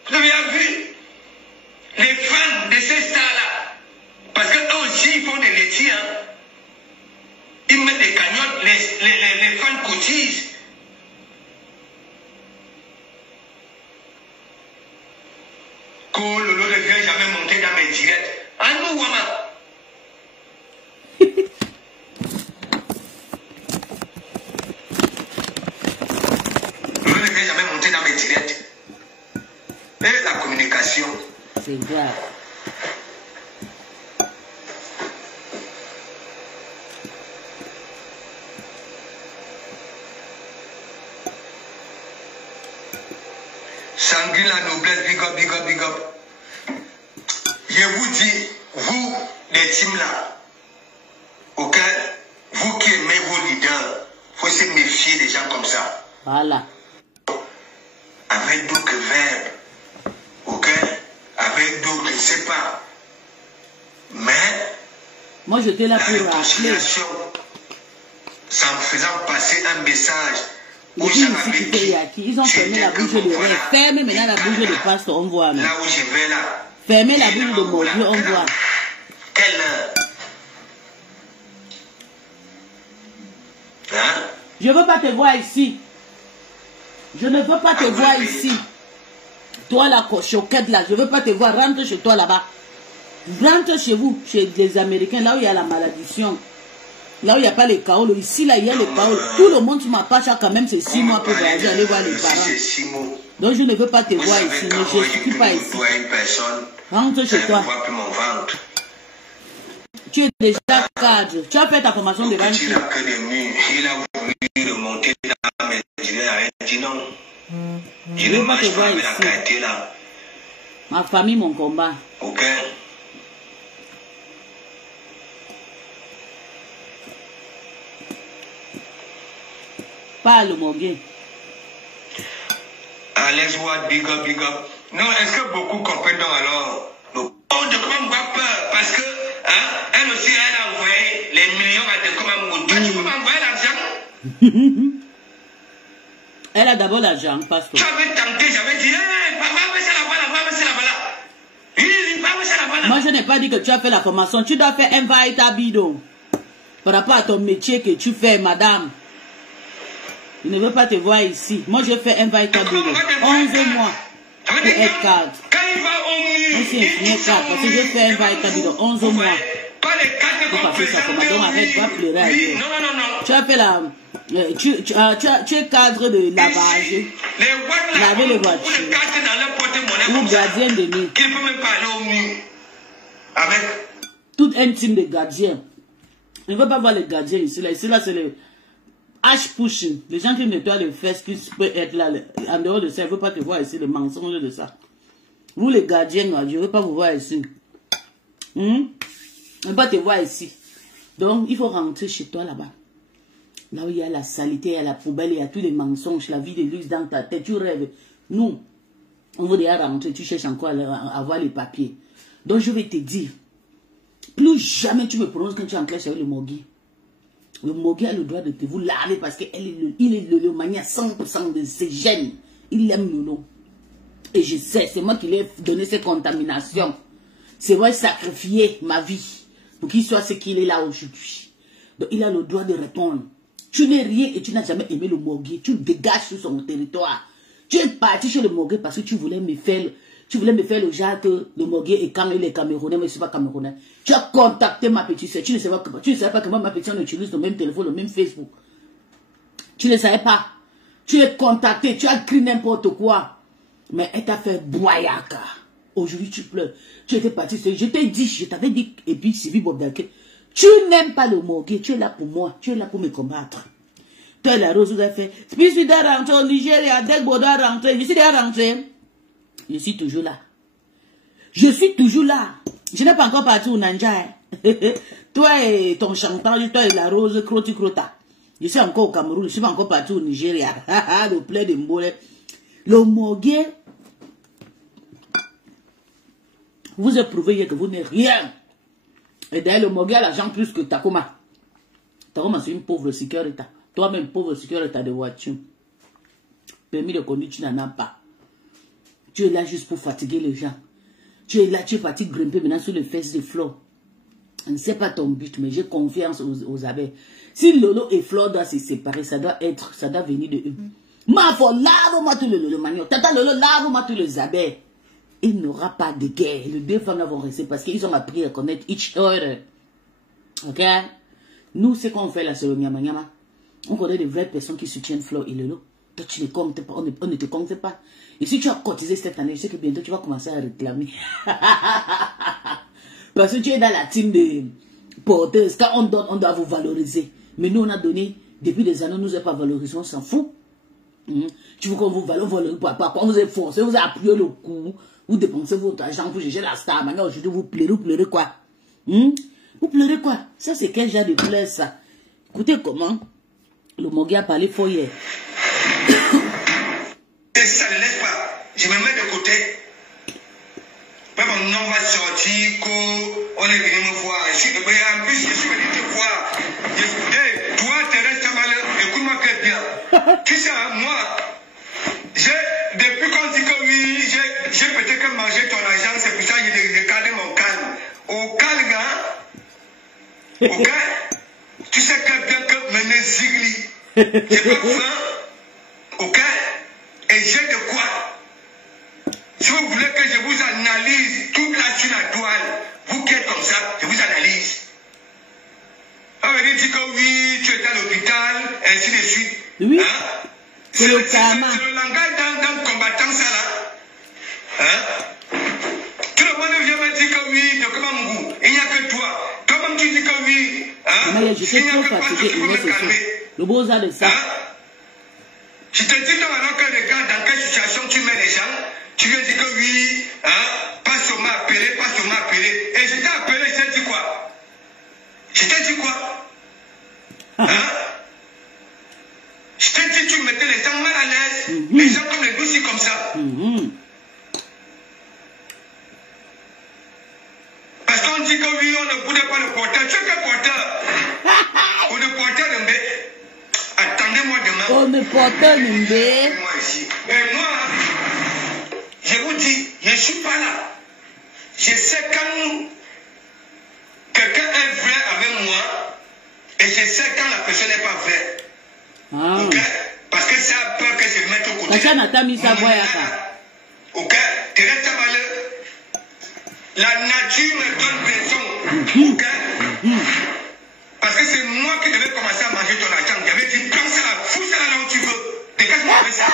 Vous avez vu les fans de ces stars-là. Parce qu'eux aussi, ils font des laitiers. Ils mettent des cagnottes, les fans cotisent. Lolo ne vient jamais monter dans mes directs. À nous, Wama. Lolo ne vient jamais monter dans mes directs. Et la communication. C'est grave. Sanguine la noblesse, big up, big up, big up. Je vous dis, vous, les teams là, ok, vous qui aimez vos leaders, il faut se méfier des gens comme ça. Voilà. Avec d'autres verbes, ok, avec d'autres, je ne sais pas. Mais, moi j'étais là la pour réconciliation, c'est en faisant passer un message. Ils ont fermé la bouche de Ré. Fermez maintenant la bouche de pasteur, on voit. Là où je vais là. Fermez la bouche de Mordieu, on voit. Quelle heure? Hein? Je ne veux pas te voir ici. Je ne veux pas te voir ici. Toi la choquette là, je ne veux pas te voir. Rentre chez toi là-bas. Rentre chez vous, chez les Américains, là où il y a la malédiction. Là où il n'y a pas les chaos, ici, là, il y a les chaos. Tout le monde sur ma page a quand même ces 6 mois pour voyager, aller voir les parents. Donc je ne veux pas te voir ici, ne je ne suis pas ici. Rentre chez toi. Tu es déjà cadre. Tu as fait ta formation de vente. Il a voulu remonter dans mes direts. Il dit non. Je ne marche pas avec la qualité là. Ma famille, mon combat. Ok. Parle, Morgué. Alex Watt, big up, big up. Non, est-ce que beaucoup comprennent donc alors? Oh, de comment avoir peur? Parce que, elle aussi, elle a envoyé les millions à de comment. Toi, tu peux m'envoyer l'argent? Elle a d'abord l'argent, parce que. Tu avais tenté, j'avais dit, va c'est là-bas. Moi, je n'ai pas dit que tu as fait la formation. Tu dois faire invite à bidon. Par rapport à ton métier que tu fais, madame. Je ne veux pas te voir ici. Moi, je fais invite à bidon. 11 mois pour être cadre. Quand il va au mur, moi, c'est un cadre parce que je fais invite à bidon. 11 mois. Pour passer sa formation. Donc, arrête, va pleurer ailleurs. Non. Tu as fait la... Tu es cadre de lavage. Laver les voitures. Ou gardien de nuit. Qui ne peut même pas aller au mur. Avec... Tout un team de gardiens. Je ne veux pas voir les gardiens ici. Ici, là, c'est le hash pushing. Les gens qui nettoient les fesses, qui peuvent être là. En dehors de ça, je ne veux pas te voir ici, le mensonge de ça. Vous, les gardiens, je ne veux pas vous voir ici. Je ne veux pas te voir ici. Donc, il faut rentrer chez toi là-bas. Là où il y a la saleté, il y a la poubelle, il y a tous les mensonges, la vie de luxe dans ta tête. Tu rêves. Nous, on veut déjà rentrer. Tu cherches encore à avoir les papiers. Donc, je vais te dire. Plus jamais tu me prononces quand tu es en classe avec le Morgué. Le Morgué a le droit de te vous laver parce qu'il est le mania 100% de ses gènes. Il aime Lolo. Et je sais, c'est moi qui lui ai donné ces contaminations. C'est moi qui ai sacrifié ma vie pour qu'il soit ce qu'il est là aujourd'hui. Donc il a le droit de répondre. Tu n'es rien et tu n'as jamais aimé le Morgué. Tu dégages sur son territoire. Tu es parti chez le Morgué parce que tu voulais me faire... Tu voulais me faire le genre que le Morgué est quand il est Camerounais, mais je ne suis pas Camerounais. Tu as contacté ma petite soeur. Tu ne savais pas que moi, ma petite soeur utilise le même téléphone, le même Facebook. Tu ne savais pas. Tu es contacté, tu as écrit n'importe quoi. Mais elle t'a fait boyaka. Aujourd'hui, tu pleures. Tu étais parti. Je t'ai dit, je t'avais dit, et puis Sylvie Bobdake, tu n'aimes pas le Morgué. Tu es là pour moi. Tu es là pour me combattre. Toi, la Rose, vous avez fait. Puis, je suis déjà rentré au Nigeria. Delbo doit rentrer. Je suis déjà rentré. Je suis toujours là. Je suis toujours là. Je n'ai pas encore parti au Nanja. Toi et ton chantage, toi et la Rose Croti Crota. Je suis encore au Cameroun. Je ne suis pas encore parti au Nigeria. Le plein de Mbole. Le Morgué, vous éprouvez que vous n'êtes rien. Et d'ailleurs, le Mogui a l'argent plus que Takoma. Takoma, c'est une pauvre sécurité. Toi-même, pauvre sécurité de voiture. Permis de conduire, tu n'en as pas. Tu es là juste pour fatiguer les gens. Tu es là, tu es parti grimper maintenant sur les fesses de Flo. Je ne sais pas ton but, mais j'ai confiance aux abeilles. Si Lolo et Flo doivent se séparer, ça doit venir de eux. Ma foi, lave-moi tout le manioc. Tata Lolo, lave-moi tous les abeilles. Il n'y aura pas de guerre. Les deux femmes vont rester parce qu'ils ont appris à connaître each other. Ok? Nous, ce qu'on fait là, c'est le Nyama Nyama. On connaît des vraies personnes qui soutiennent Flo et Lolo. Toi, tu ne comptes pas. On ne te compte pas. Et si tu as cotisé cette année, je sais que bientôt tu vas commencer à réclamer. Parce que tu es dans la team de porteuses. Quand on donne, on doit vous valoriser. Mais nous, on a donné, depuis des années, on ne nous a pas valorisé, on s'en fout. Tu veux qu'on vous valorise pas? Quand vous êtes forcé, vous avez appuyé le coup, vous dépensez votre argent pour chercher la star. Maintenant, aujourd'hui, vous pleurez quoi? Vous pleurez quoi? Ça, c'est quel genre de pleurs, ça? Écoutez comment le Mogui a parlé fort hier. Ça ne laisse pas. Je me mets de côté. Mon nom va sortir, on est venu me voir. En plus, je suis venu te voir. Hey, toi, Thérèse Tamalé, écoute-moi très bien. Tu sais, moi, depuis qu'on dit que oui, j'ai peut-être que mangé ton argent, c'est pour ça que j'ai gardé mon calme. Au calme, hein? Ok? Tu sais très bien que maintenant, Zigli, j'ai pas faim. Ok? Et j'ai de quoi? Si vous voulez que je vous analyse toute la sur la toile, vous qui êtes comme ça, je vous analyse. On va dire que oui, tu es à l'hôpital, ainsi de suite. Oui. Hein? C'est le karma. C'est le langage d'un combattant, ça là. Hein? Tout le monde vient me dire que oui, de Kamamou, il n'y a que toi. Toi-même tu dis que oui. Hein? Mais je suis trop fatigué, le beau ça de ça. Hein? Je te dis maintenant que regarde dans quelle situation tu mets les gens. Tu viens dire que oui, hein, passe au m'a appelé. Et je t'ai appelé, je t'ai dit quoi? Je t'ai dit quoi? Hein? Je t'ai dit, tu mettais les gens mal à l'aise, les gens comme les dossiers comme ça. Parce qu'on dit que oui, on ne voulait pas le porteur. Tu es quel porteur? On ne portait le mbé. Attendez-moi demain. On ne portait le mbé. Moi ici. Et moi, je vous dis, je ne suis pas là. Je sais quand quelqu'un est vrai avec moi et je sais quand la personne n'est pas vraie. Ah. Ok? Parce que ça a peur que je me mette au côté. Ça n'a pas mis sa voix à ça. Ok? Thérèse Tamalé, la nature me donne raison. Ok? Parce que c'est moi qui devais commencer à manger ton argent. J'avais dit, prends ça là, fous ça là où tu veux. Dégage-moi avec ça.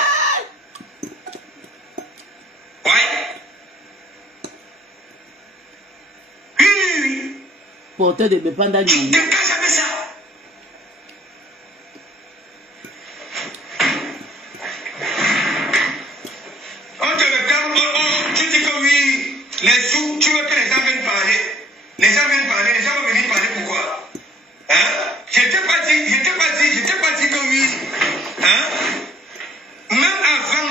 Ouais. Oui. Porteur de Bepanda Nyama. Dégage avec ça. On te regarde, tu dis que oui, les sous, tu veux que les gens viennent parler. Les gens viennent parler, les gens vont venir parler pourquoi? Hein? Je t'ai pas dit que oui. Hein? Même avant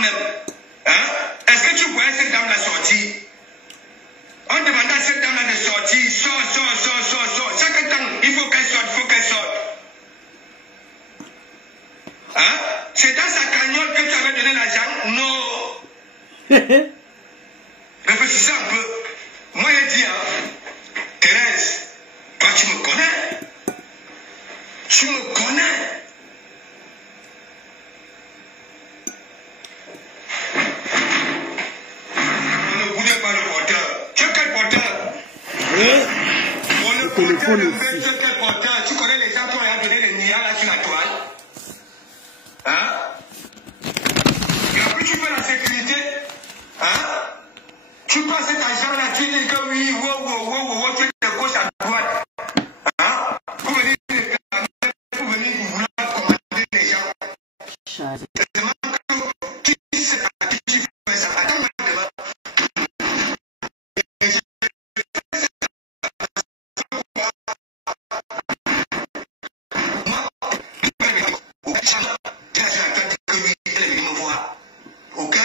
même. Hein? Est-ce que tu voyais cette dame-là sortir? On demandait à cette dame-là de sortir. Sors. Chaque temps, il faut qu'elle sorte. Hein? C'est dans sa cagnotte que tu avais donné l'argent? Non. Réfléchissez un peu. Moi, j'ai dit, hein, Thérèse, toi, tu me connais. On ne voulait pas le porteur. Tu es quel porteur? On ne porteur ne fait que quel porteur? Tu connais les gens qui ont donné les milliards là sur la toile? Hein? Et en plus, tu fais la sécurité? Hein? Tu prends cet argent-là, tu dis que oui, wow, tu es de gauche à droite. Hein? Pour venir vouloir commander les gens. C'est seulement que qui sait à qui tu fais ça. Attends, demain. Ok?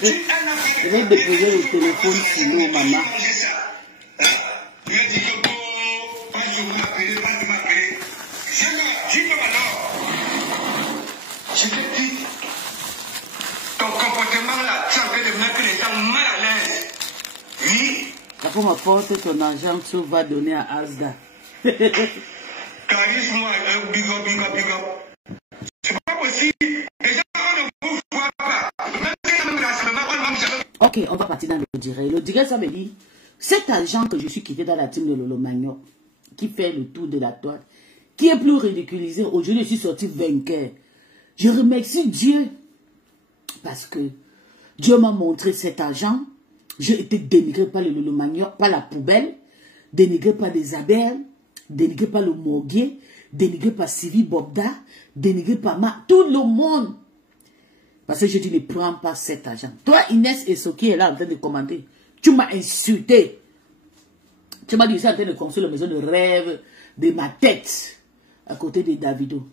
Je vais déposer le téléphone sur nous, maman. Je te dis, ton comportement là, tu es en train de mettre les gens mal à l'aise. Oui. Après m'apporte ton argent, tu vas donner à Asda. Charisme-moi, big up. C'est pas possible. Les gens ne vous voient pas. Même si on a rassemblement, on va me jamais. Ok, on va partir dans le direct. Le direct, ça veut dire, cet argent que je suis quitté dans la team de Lolo Magno, qui fait le tour de la toile, qui est plus ridiculisé, aujourd'hui je suis sorti vainqueur. Je remercie Dieu parce que Dieu m'a montré cet argent. J'ai été dénigré par le Lolo Magno, par la poubelle, dénigré par les abeilles, dénigré par le morguier, dénigré par Sylvie Bobda, dénigré par tout le monde. Parce que je dis, ne prends pas cet argent. Toi, Inès Essoki est là en train de commander. Tu m'as insulté. Tu m'as dit, je suis en train de construire la maison de rêve de ma tête à côté de Davido.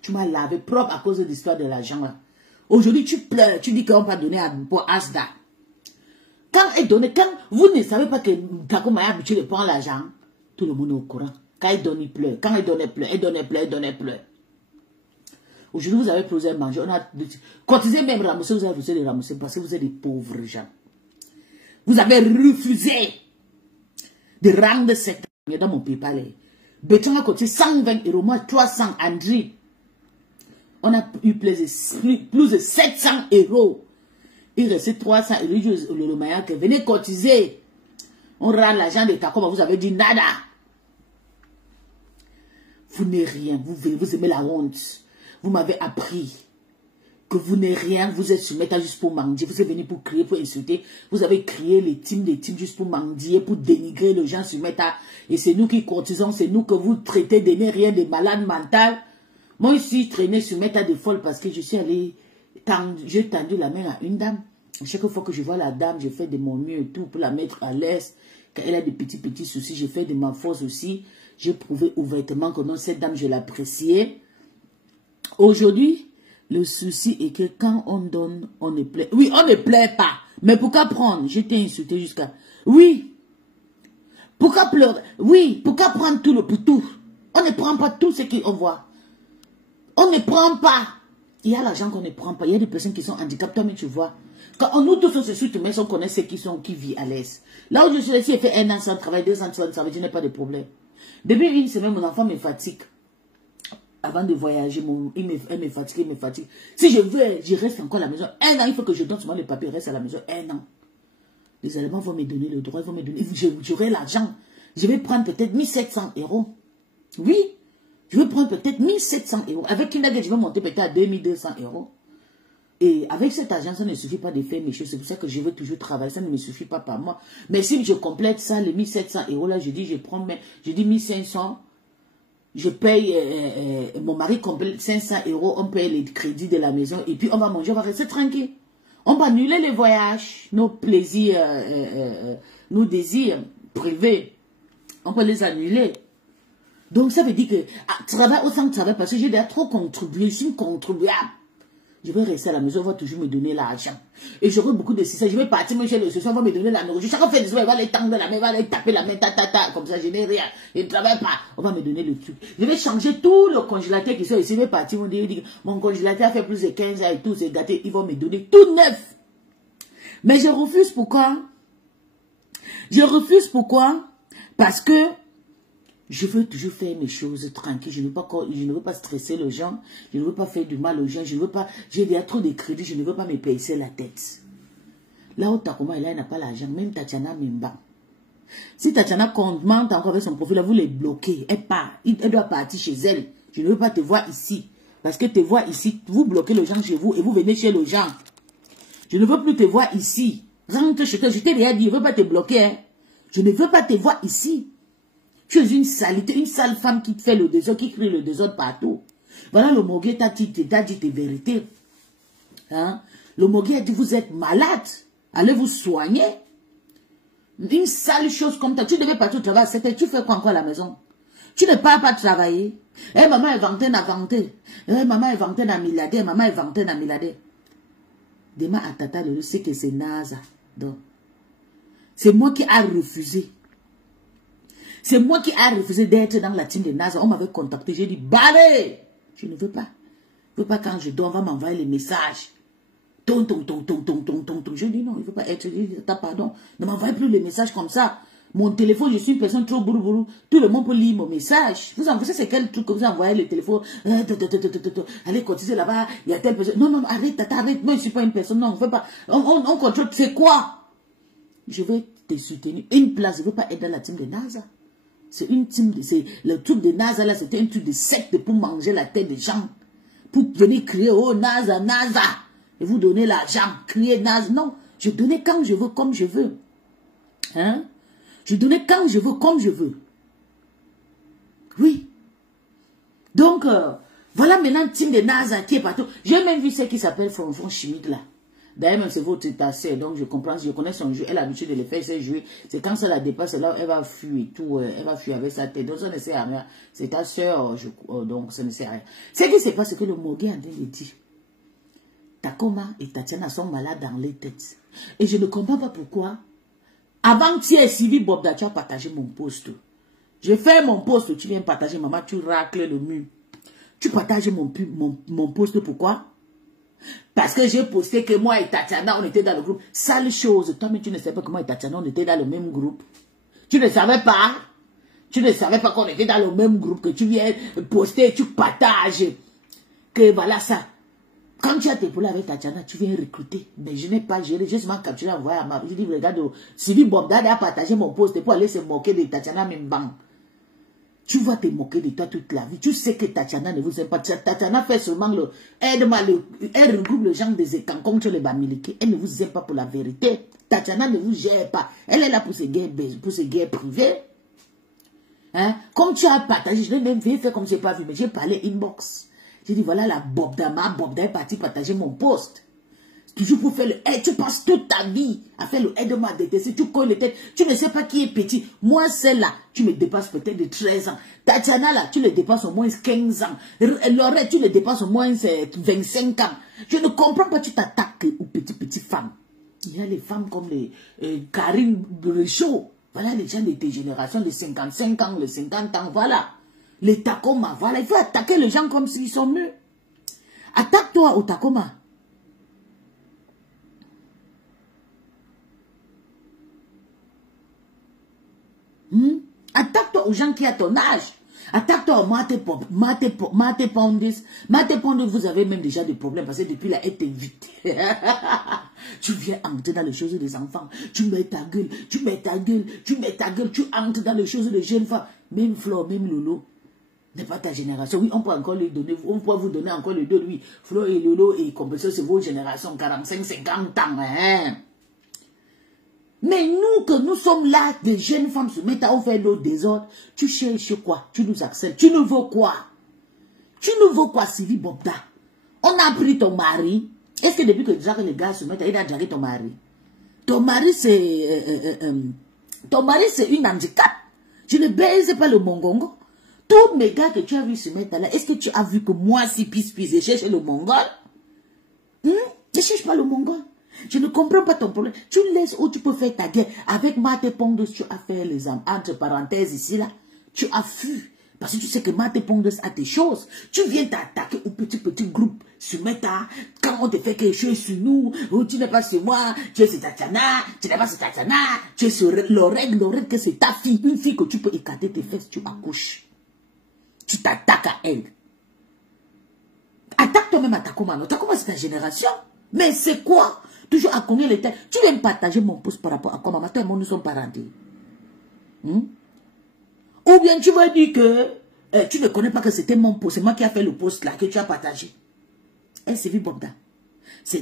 Tu m'as lavé propre à cause de l'histoire de l'argent là. Aujourd'hui, tu pleures. Tu dis qu'on va donner pour Asda. Quand vous ne savez pas que Takoma est habitué de prendre l'argent, tout le monde est au courant. Quand il donne, il pleure. Quand il donne, il pleure. Il donne, il pleure. Il donne, il pleure. Aujourd'hui, vous avez posé à manger. On a cotisé même ramasser, vous avez refusé de ramasser parce que vous êtes des pauvres gens. Vous avez refusé de rendre cette dans mon PayPal. Béton a cotisé 120 €, moi 300, André. On a eu plus de 700 €. Il restait 300 €. Le Maya que venez cotiser. On rend l'argent de Takoma, vous avez dit nada. Vous n'êtes rien. Vous aimez la honte. Vous m'avez appris que vous n'êtes rien. Vous êtes sur Meta juste pour mendier. Vous êtes venu pour crier, pour insulter. Vous avez crié les teams juste pour mendier, pour dénigrer les gens sur Meta. Et c'est nous qui cotisons. C'est nous que vous traitez de ne rien, de malades mentales. Moi ici, traîné sur Meta de folle parce que je suis allé, j'ai tendu la main à une dame. Chaque fois que je vois la dame, je fais de mon mieux et tout pour la mettre à l'aise. Quand elle a des petits soucis, je fais de ma force aussi. J'ai prouvé ouvertement que non, cette dame, je l'appréciais. Aujourd'hui, le souci est que quand on donne, on ne plaît. Oui, on ne plaît pas. Mais pourquoi prendre? Je t'ai insulté jusqu'à... Oui. Pourquoi pleurer? Oui. Pourquoi prendre tout le poutou? On ne prend pas tout ce qu'on voit. On ne prend pas. Il y a l'argent qu'on ne prend pas. Il y a des personnes qui sont handicapées. Toi, mais tu vois. Quand nous tous on se suit, mais on connaît ceux qui vivent à l'aise. Là où je suis ici, j'ai fait 1 an sans travail, 2 ans sans travail, je n'ai pas de problème. Depuis une semaine, mon enfant me fatigue. Avant de voyager, elle me fatigue. Si je veux, je reste encore à la maison. 1 an, il faut que je donne souvent le papier, reste à la maison 1 an. Les Allemands vont me donner le droit, ils vont me donner, j'aurai l'argent. Je vais prendre peut-être 1 700 €. Oui, je vais prendre peut-être 1 700 €. Avec une aide, je vais monter peut-être à 2 200 €. Et avec cet argent, ça ne suffit pas de faire mes choses. C'est pour ça que je veux toujours travailler. Ça ne me suffit pas par moi. Mais si je complète ça, les 1 700 € là, je dis 1 500. Je paye, mon mari complète 500 €. On paye les crédits de la maison. Et puis on va manger, on va rester tranquille. On va annuler les voyages, nos plaisirs, nos désirs privés. On peut les annuler. Donc ça veut dire que travail au sein de travail, parce que j'ai déjà trop contribué. Je suis contribuable. Je vais rester à la maison, on va toujours me donner l'argent. Et j'aurai beaucoup de ça. Je vais partir, mais chez le soir, on va me donner la nourriture. Chaque fois, il va les tendre la main, il va les taper la main, comme ça, je n'ai rien. Je ne travaille pas. On va me donner le truc. Je vais changer tout le congélateur qui sont ici. Je vais partir, on dit, mon congélateur a fait plus de 15 ans et tout, c'est gâté. Ils vont me donner tout neuf. Mais je refuse, pourquoi? Je refuse, pourquoi? Parce que je veux toujours faire mes choses tranquilles. Je ne veux pas stresser les gens. Je ne veux pas faire du mal aux gens. Je ne veux pas... J'ai déjà trop de crédits. Je ne veux pas me payer la tête. Là où Takoma, elle n'a pas l'argent. Même Tatiana Mimba. Si Tatiana commente encore avec son profil, là, vous les bloquez. Elle part. Elle doit partir chez elle. Je ne veux pas te voir ici. Parce que te voir ici, vous bloquez les gens chez vous et vous venez chez les gens. Je ne veux plus te voir ici. Rentre chez toi. Je t'ai déjà dit, je ne veux pas te bloquer. Hein. Je ne veux pas te voir ici. Tu es une saleté, une sale femme qui te fait le désordre, qui crie le désordre partout. Voilà, le Mogué t'a dit tes vérités. Hein? Le Mogué a dit, vous êtes malade. Allez vous soigner. Une sale chose comme ça. Tu devais partir au travail. Tu fais quoi encore à la maison? Tu ne pars pas travailler. Eh, maman est vantée, n'a vanté. Eh, maman est vantée, n'a milliardaire. Maman est vantée, n'a milliardaire. Demain à Tata Lolo, c'est que c'est NASA. Donc, c'est moi qui a refusé. C'est moi qui a refusé d'être dans la team de NASA. On m'avait contacté, j'ai dit, balé! Je ne veux pas. Je ne veux pas quand je dors, on va m'envoyer les messages. Ton. Je dis non, il ne veut pas être. Je dis, pardon, ne m'envoyez plus les messages comme ça. Mon téléphone, je suis une personne trop bourou. Tout le monde peut lire mon message. Vous savez, c'est quel truc que vous envoyez le téléphone. Allez, cotiser là-bas, il y a telle personne. Non, arrête, tata, arrête. Non, je ne suis pas une personne. Non, on ne veut pas. On contrôle. C'est quoi? Je veux te soutenir. Une place, je ne veux pas être dans la team de NASA. C'est une team, le truc de NASA là, c'était un truc de secte pour manger la tête des gens. Pour venir crier, oh NASA, NASA. Et vous donner l'argent, crier NASA. Non, je donnais quand je veux, comme je veux. Hein? Je donnais quand je veux, comme je veux. Oui. Donc, voilà maintenant team de NASA qui est partout. J'ai même vu ce qui s'appelle Fonfon Chimique là. D'ailleurs, même c'est votre tassé, donc je comprends, je connais son jeu, elle a l'habitude de le faire, c'est jouer. C'est quand ça la dépasse, là, elle va fuir et tout, elle va fuir avec sa tête. Donc ça ne sert à rien. C'est ta soeur, donc ça ne sert à rien. Ce qui se passe, c'est que le Morgue est en train de dire, Takoma et Tatiana sont malades dans les têtes. Et je ne comprends pas pourquoi. Avant-hier, Sylvie Bobda, tu as partagé mon post. J'ai fait mon post, tu viens partager, maman, tu racles le mur. Tu partages mon post, pourquoi? Parce que j'ai posté que moi et Tatiana, on était dans le groupe. Sale chose. Toi, mais tu ne sais pas que moi et Tatiana, on était dans le même groupe. Tu ne savais pas? Tu ne savais pas qu'on était dans le même groupe, que tu viens poster, tu partages. Que voilà ça. Quand tu as tes poules avec Tatiana, tu viens recruter. Mais je n'ai pas géré, j'ai seulement capturé, envoyé à ma... Je dis, regarde, Sylvie Bobdad a partagé mon post pour aller se moquer de Tatiana même bang. Tu vas te moquer de toi toute la vie. Tu sais que Tatiana ne vous aime pas. Tatiana fait seulement le... Elle regroupe le genre des écans contre les bamiliqués. Elle ne vous aime pas pour la vérité. Tatiana ne vous gère pas. Elle est là pour ses guerres privées. Hein? Comme tu as partagé, je l'ai même fait comme je n'ai pas vu, mais j'ai parlé inbox. J'ai dit, voilà la Bobda est partie partager mon post. Toujours pour faire le aide. Tu passes toute ta vie à faire le aide-moi à détester. Tu colles les têtes. Tu ne sais pas qui est petit. Moi, celle-là, tu me dépasses peut-être de 13 ans. Tatiana, là, tu le dépasses au moins 15 ans. Laurette, tu le dépasses au moins 25 ans. Je ne comprends pas, tu t'attaques aux petites femmes. Il y a les femmes comme les Karine Brechaud. Voilà les gens de tes générations de 55 ans, les 50 ans, voilà. Les Takoma, voilà. Il faut attaquer les gens comme s'ils sont mieux. Attaque-toi au Takoma. Attaque-toi aux gens qui ont ton âge. Attaque-toi au Mate Pondis. Mate Pondis, vous avez même déjà des problèmes parce que depuis là, elle t'invite. Tu viens entrer dans les choses des enfants. Tu mets ta gueule, tu entres dans les choses des jeunes femmes. Même Flo, même Lolo, n'est pas ta génération. Oui, on peut encore les donner, on peut vous donner encore les deux. Oui, Flo et Lolo et Compensation, c'est vos générations, 45, 50 ans. Hein? Mais nous, que nous sommes là, des jeunes femmes se mettent à faire nos désordres, tu cherches quoi? Tu nous acceptes. Tu nous veux quoi? Tu nous veux quoi, Sylvie Bobda? On a pris ton mari. Est-ce que depuis que déjà les gars se mettent à draguer ton mari? Ton mari, c'est une handicap. Je ne baise pas le mongongo. Tous mes gars que tu as vu se mettre là, est-ce que tu as vu que moi, si pisse, je cherche le mongol? Je ne cherche pas le mongol. Je ne comprends pas ton problème. Tu laisses où tu peux faire ta guerre. Avec Mate Pondos, tu as fait les âmes. Entre parenthèses ici, là, tu as fui. Parce que tu sais que Mate Pondos a tes choses. Tu viens t'attaquer au petit groupe. Se mettre à, quand on te fait quelque chose sur nous, ou tu n'es pas sur moi, tu es sur Tatiana, tu n'es pas sur Tatiana, tu es sur Lorette, que c'est ta fille. Une fille que tu peux écarter tes fesses, tu accouches. Tu t'attaques à elle. Attaque toi-même à Takoma. Takoma, c'est ta génération. Mais c'est quoi? Toujours à combien les têtes. Tu viens me partager mon post par rapport à quoi maman, toi et moi nous sommes parentés. Ou bien tu vas dire que tu ne connais pas que c'était mon post, c'est moi qui a fait le post là, que tu as partagé. C'est vu Bobda.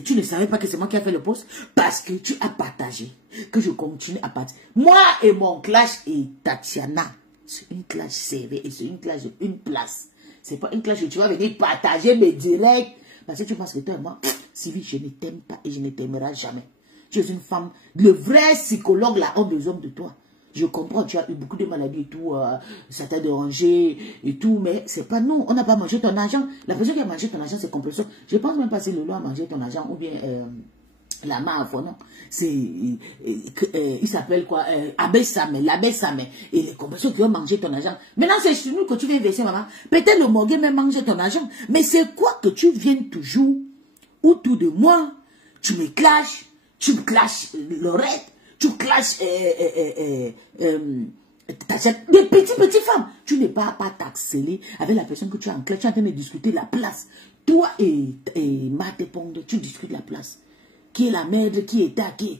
Tu ne savais pas que c'est moi qui a fait le post parce que tu as partagé, que je continue à partager. Moi et mon clash et Tatiana, c'est une clash serrée et c'est une clash de une place. C'est pas une clash où tu vas venir partager mes directs. Parce que tu penses que toi et moi, Sylvie, je ne t'aime pas et je ne t'aimerai jamais. Tu es une femme, le vrai psychologue là, a besoin de toi. Je comprends, tu as eu beaucoup de maladies et tout, ça t'a dérangé et tout, mais c'est pas nous, on n'a pas mangé ton argent. La personne qui a mangé ton argent, c'est compréhension. Je pense même pas si Lolo a mangé ton argent ou bien La Mavo, non. C'est, il s'appelle quoi, Abbé Samé, l'abbé Samé. Et les commerçants qui ont mangé ton argent. Maintenant, c'est chez nous que tu viens verser, maman. Peut-être le morgue même manger ton argent. Mais c'est quoi que tu viennes toujours autour de moi? Tu me clashes Lorette, tu clashes, des petites femmes. Tu n'es pas t'accélérer avec la personne que tu as en classe. Tu es en train de discuter la place. Toi et Mate Pongde, tu discutes la place. Qui est la merde, qui est ta. Tu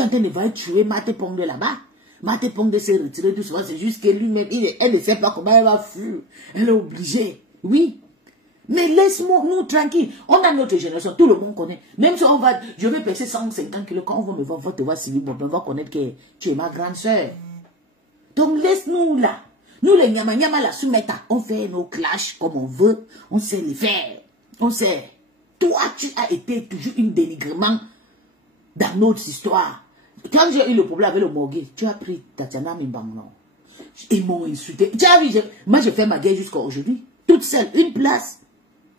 es en train de voir tuer Mate Pongde là-bas. Mate Pongde s'est retiré tout souvent. C'est juste que lui-même, elle ne sait pas comment elle va fuir. Elle est obligée. Oui. Mais laisse-moi, nous, tranquille. On a notre génération, tout le monde connaît. Même si je vais peser 150 kilos, quand on va me voir, on va te voir civil, on va connaître que tu es ma grande soeur. Donc laisse-nous là. Nous, les nyama la soumeta, on fait nos clashs comme on veut. On sait les faire. On sait. Toi, tu as été toujours un dénigrement dans notre histoire. Quand j'ai eu le problème avec le morgue, tu as pris Tatiana Mimbang, non? Ils m'ont insulté. Tu as vu, moi, j'ai fait ma guerre jusqu'à aujourd'hui. Toute seule, une place.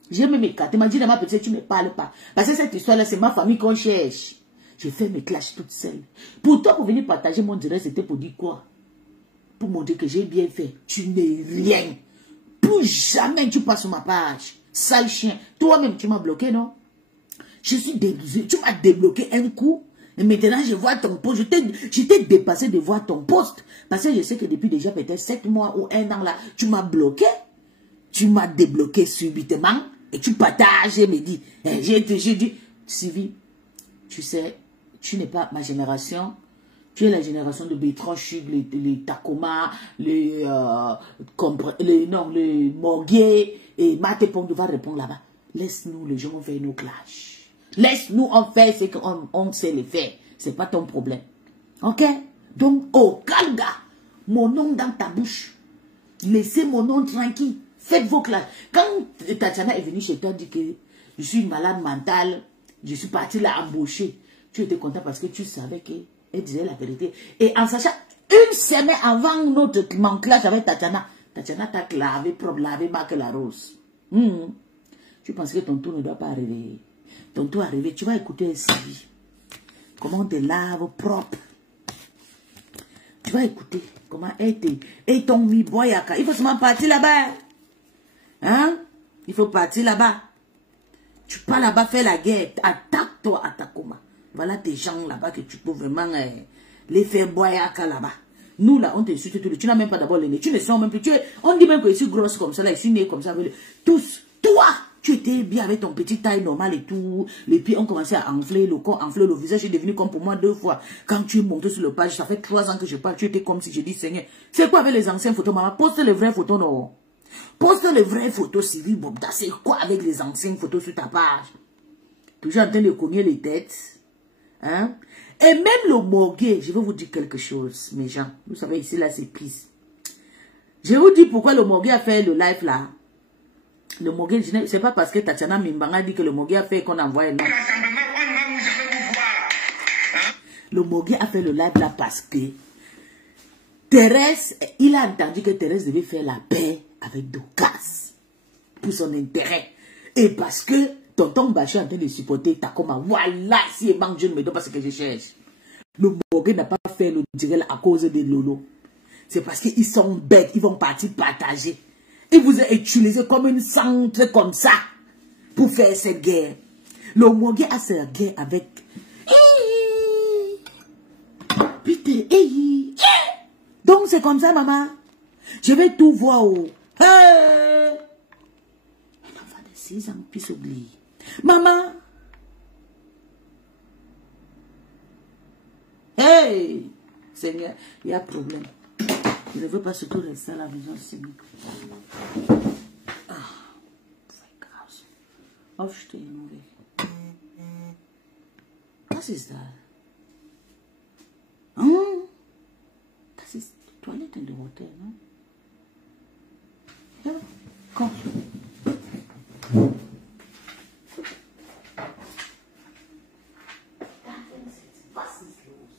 J'ai même écarté. Ma dit dans ma petite, tu ne me parles pas. Parce que cette histoire-là, c'est ma famille qu'on cherche. J'ai fait mes clashs toute seule. Pourtant, pour venir partager mon direct, c'était pour dire quoi? Pour montrer que j'ai bien fait. Tu n'es rien. Plus jamais tu passes sur ma page. Sale chien. Toi-même, tu m'as bloqué, non? Je suis dégoûté. Tu m'as débloqué un coup. Et maintenant, je vois ton post. Je t'ai dépassé de voir ton post. Parce que je sais que depuis déjà peut-être 7 mois ou 1 an là, tu m'as bloqué. Tu m'as débloqué subitement. Et tu partages et me dis, j'ai dit, Sylvie, tu sais, tu n'es pas ma génération. Tu es la génération de Bertrand Chug, les Takoma, les Morguier, et Mate Pongde va répondre là-bas. Laisse-nous, les gens, faire nos clashs. Laisse-nous en faire ce qu'on sait le faire. C'est pas ton problème. Ok? Donc, oh, Kalga, mon nom dans ta bouche. Laissez mon nom tranquille. Faites vos classes. Quand Tatiana est venue chez toi, dit que je suis une malade mentale, je suis partie là embaucher. Tu étais content parce que tu savais qu'elle disait la vérité. Et en sachant, une semaine avant mon clash avec Tatiana, Tatiana t'a lavé propre, lavé marque la rose. Tu penses que ton tour ne doit pas arriver. Ton tour arrivé, tu vas écouter Sylvie. Comment on te lave propre. Tu vas écouter comment elle te... Et ton mi-boyaka, il faut seulement partir là-bas. Hein? Il faut partir là-bas. Tu pars là-bas faire la guerre. Attaque-toi à Takoma. Voilà tes gens là-bas que tu peux vraiment les faire boyaka là-bas. Nous là, on te suit tout. Tu n'as même pas d'abord le nez. Tu ne sens même plus. On dit même que je suis grosse comme ça, là, je suis née comme ça. Tous. Toi, tu étais bien avec ton petit taille normale et tout. Les pieds ont commencé à enfler, le corps enflé, le visage est devenu comme pour moi 2 fois. Quand tu es monté sur le page, ça fait 3 ans que je parle. Tu étais comme si je dis Seigneur. C'est quoi avec les anciennes photos, maman? Poste les vraies photos, non? Poste les vraies photos, Sylvie Bobda. C'est quoi avec les anciennes photos sur ta page? Toujours en train de cogner les têtes. Hein? Et même le morgue, je vais vous dire quelque chose, mes gens. Vous savez, ici, là, c'est pisse. Je vous dis pourquoi le morgue a fait le live là. Le morgue, c'est pas parce que Tatiana Mimbanga dit que le morgue a fait qu'on envoie un nom. Le morgue a fait le live là parce que Thérèse, il a entendu que Thérèse devait faire la paix avec Docas pour son intérêt. Et parce que tonton Bachi est en train de supporter Takoma. Voilà, si il manque, je ne me donne pas ce que je cherche. Le morgue n'a pas fait le direct à cause de Lolo. C'est parce qu'ils sont bêtes, ils vont partir partager. Il vous a utilisé comme une centre comme ça pour faire cette guerre. Le morgue a cette guerre avec... Putain, donc c'est comme ça, maman. Je vais tout voir. Un enfant de 6 ans puisse oublier. Maman. Hey, Seigneur, il y a problème. Je ne veux pas surtout rester à la maison, Seigneur. Ah, c'est grave. Aufstehen, weg. Was ist das? Das ist die Toilette in dem Hotel, ne? Ja, komm. Was ist los?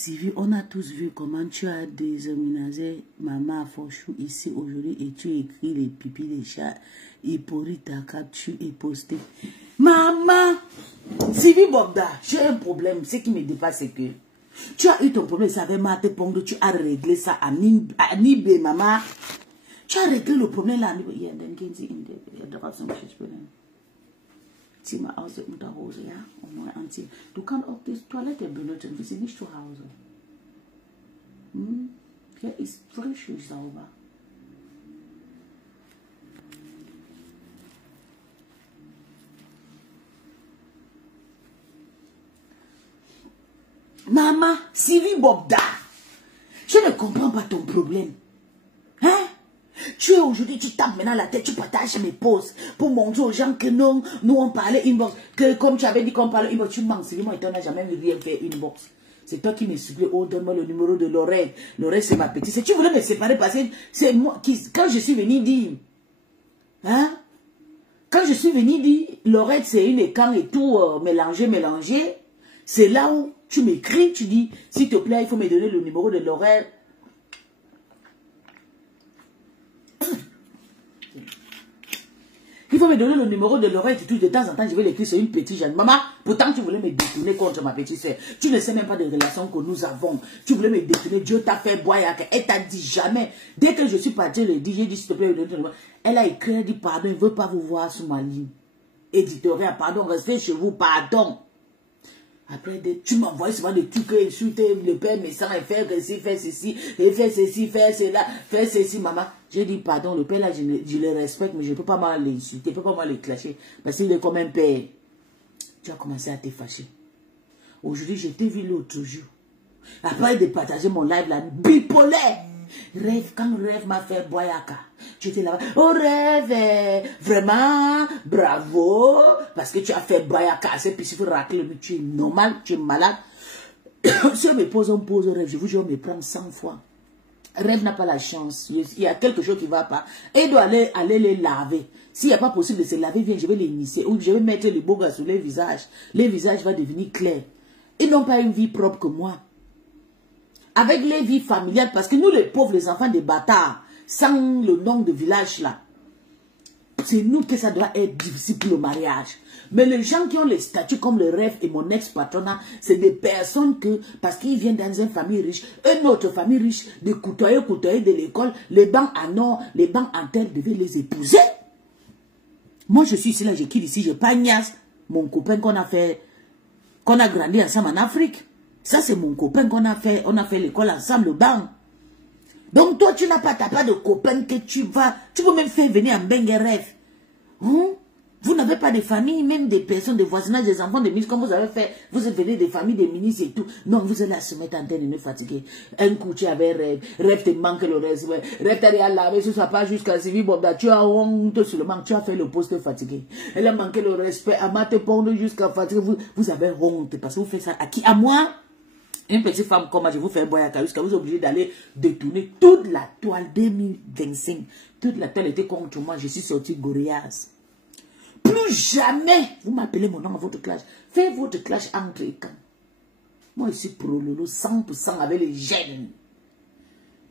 Sylvie, on a tous vu comment tu as désaménagé maman à Forchou ici aujourd'hui et tu écris les pipis des chats et pour ta capture et posté. Maman, Sylvie Bobda, j'ai un problème. Ce qui me dépasse, c'est que tu as eu ton problème, ça avait mal te pondre, tu as réglé ça à Nibé, maman. Tu as réglé le problème là. Zimmer aus der Unterhose, ja, und neu anziehen. Du kannst auch die Toilette benutzen, wir sind nicht zu Hause. Hier ist frisch und sauber. Maman, Sylvie Bobda, je ne comprends pas ton problème. Hein? Tu es aujourd'hui, tu tapes maintenant la tête, tu partages mes posts pour montrer aux gens que non, nous on parlait inbox, que comme tu avais dit qu'on parlait inbox, tu mens, Sylvie, moi, tu n'as jamais rien fait inbox. C'est toi qui me supplies, oh, donne-moi le numéro de Lorraine. Lorraine, c'est ma petite. Si tu voulais me séparer parce que c'est moi qui, quand je suis venu dire, hein, quand je suis venu dire, Lorraine, c'est une écran et tout, mélangé, c'est là où tu m'écris, tu dis, s'il te plaît, il faut me donner le numéro de Lorraine. Il faut me donner le numéro de Lorraine et tout. De temps en temps, je vais l'écrire sur une petite jeune. Maman, pourtant, tu voulais me détourner contre ma petite soeur. Tu ne sais même pas des relations que nous avons. Tu voulais me détourner. Dieu t'a fait boire. Elle t'a dit jamais. Dès que je suis parti, j'ai dit, s'il te plaît, elle a écrit, elle dit, pardon, il ne veut pas vous voir sur ma ligne éditoriale. Pardon, restez chez vous, pardon. Après, tu m'envoies souvent des trucs, insulter le père, mais sans faire ceci, faire ceci, et faire ceci, faire cela, faire ceci, maman. J'ai dit, pardon, le père là, je le respecte, mais je ne peux pas mal l'insulter, je ne peux pas mal le clasher, parce qu'il est comme un père. Tu as commencé à te fâcher. Aujourd'hui, je t'ai vu l'autre jour. Après de partager mon live là, bipolaire. Rêve, quand le rêve m'a fait boyaka, j'étais là-bas. Oh rêve, vraiment, bravo, parce que tu as fait boyaka, c'est puis il faut racler, mais tu es normal, tu es malade. Si on me pose rêve, je vous jure, on me prend 100 fois. Rêve n'a pas la chance, il y a quelque chose qui ne va pas. Et il doit aller les laver. S'il n'y a pas possible de se laver, viens, je vais les initier, ou je vais mettre les beaux gars sur les visages. Les visages vont devenir clairs. Ils n'ont pas une vie propre que moi. Avec les vies familiales, parce que nous les pauvres, les enfants des bâtards, sans le nom de village là, c'est nous que ça doit être difficile pour le mariage. Mais les gens qui ont les statuts comme le rêve et mon ex-patronat, c'est des personnes que, parce qu'ils viennent dans une famille riche, une autre famille riche, de couteiller de l'école, les bancs en or, les bancs en terre devaient les épouser. Moi je suis ici là, je quitte ici, je pagnasse mon copain qu'on a grandi ensemble en Afrique. Ça, c'est mon copain qu'on a fait. On a fait l'école ensemble, le banc. Donc, toi, tu n'as pas, pas de copain que tu vas... Tu peux même faire venir un bengue rêve. Vous n'avez pas de famille, même des personnes, des voisinages, des enfants, des ministres, comme vous avez fait. Vous êtes venus des familles, des ministres et tout. Non, vous allez se mettre en train de me fatiguer. Un coup, tu avais rêve. Rêve te manque le respect. Rêve t'allais à laver sur sa page jusqu'à Sylvie Bobda. Tu as honte sur le manque. Tu as fait le poste fatigué. Elle a manqué le respect. À te pondre jusqu'à fatiguer. Vous avez honte parce que vous faites ça à qui? À moi? Une petite femme comme moi, je vous fais un boyaka jusqu'à vous êtes obligé d'aller détourner toute la toile 2025. Toute la toile était contre moi. Je suis sorti Gorias. Plus jamais vous m'appelez mon nom à votre clash. Faites votre clash entre et quand. Moi, je suis pro-lolo 100% avec les gènes.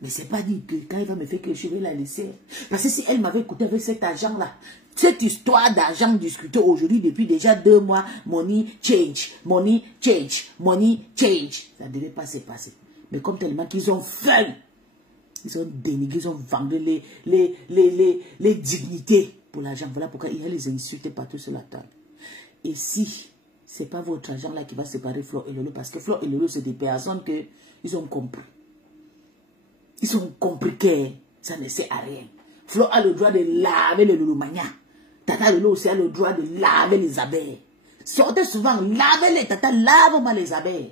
Mais c'est pas dit que quand il va me faire que je vais la laisser. Parce que si elle m'avait écouté avec cet argent-là, cette histoire d'argent discutée aujourd'hui depuis déjà 2 mois, money change, money change, money change. Ça ne devait pas se passer. Mais comme tellement qu'ils ont fait, ils ont dénigré, ils ont vendu les dignités pour l'argent. Voilà pourquoi il y a les insultes partout sur la table. Et si ce n'est pas votre argent là qui va séparer Flo et Lolo, parce que Flo et Lolo, c'est des personnes que ils ont compris. Ils ont compris que ça ne sert à rien. Flo a le droit de laver le Lolo Mania. Tata Lolo aussi a le droit de laver les abeilles. Sortez souvent, lavez-les, tata, lave-moi les abeilles.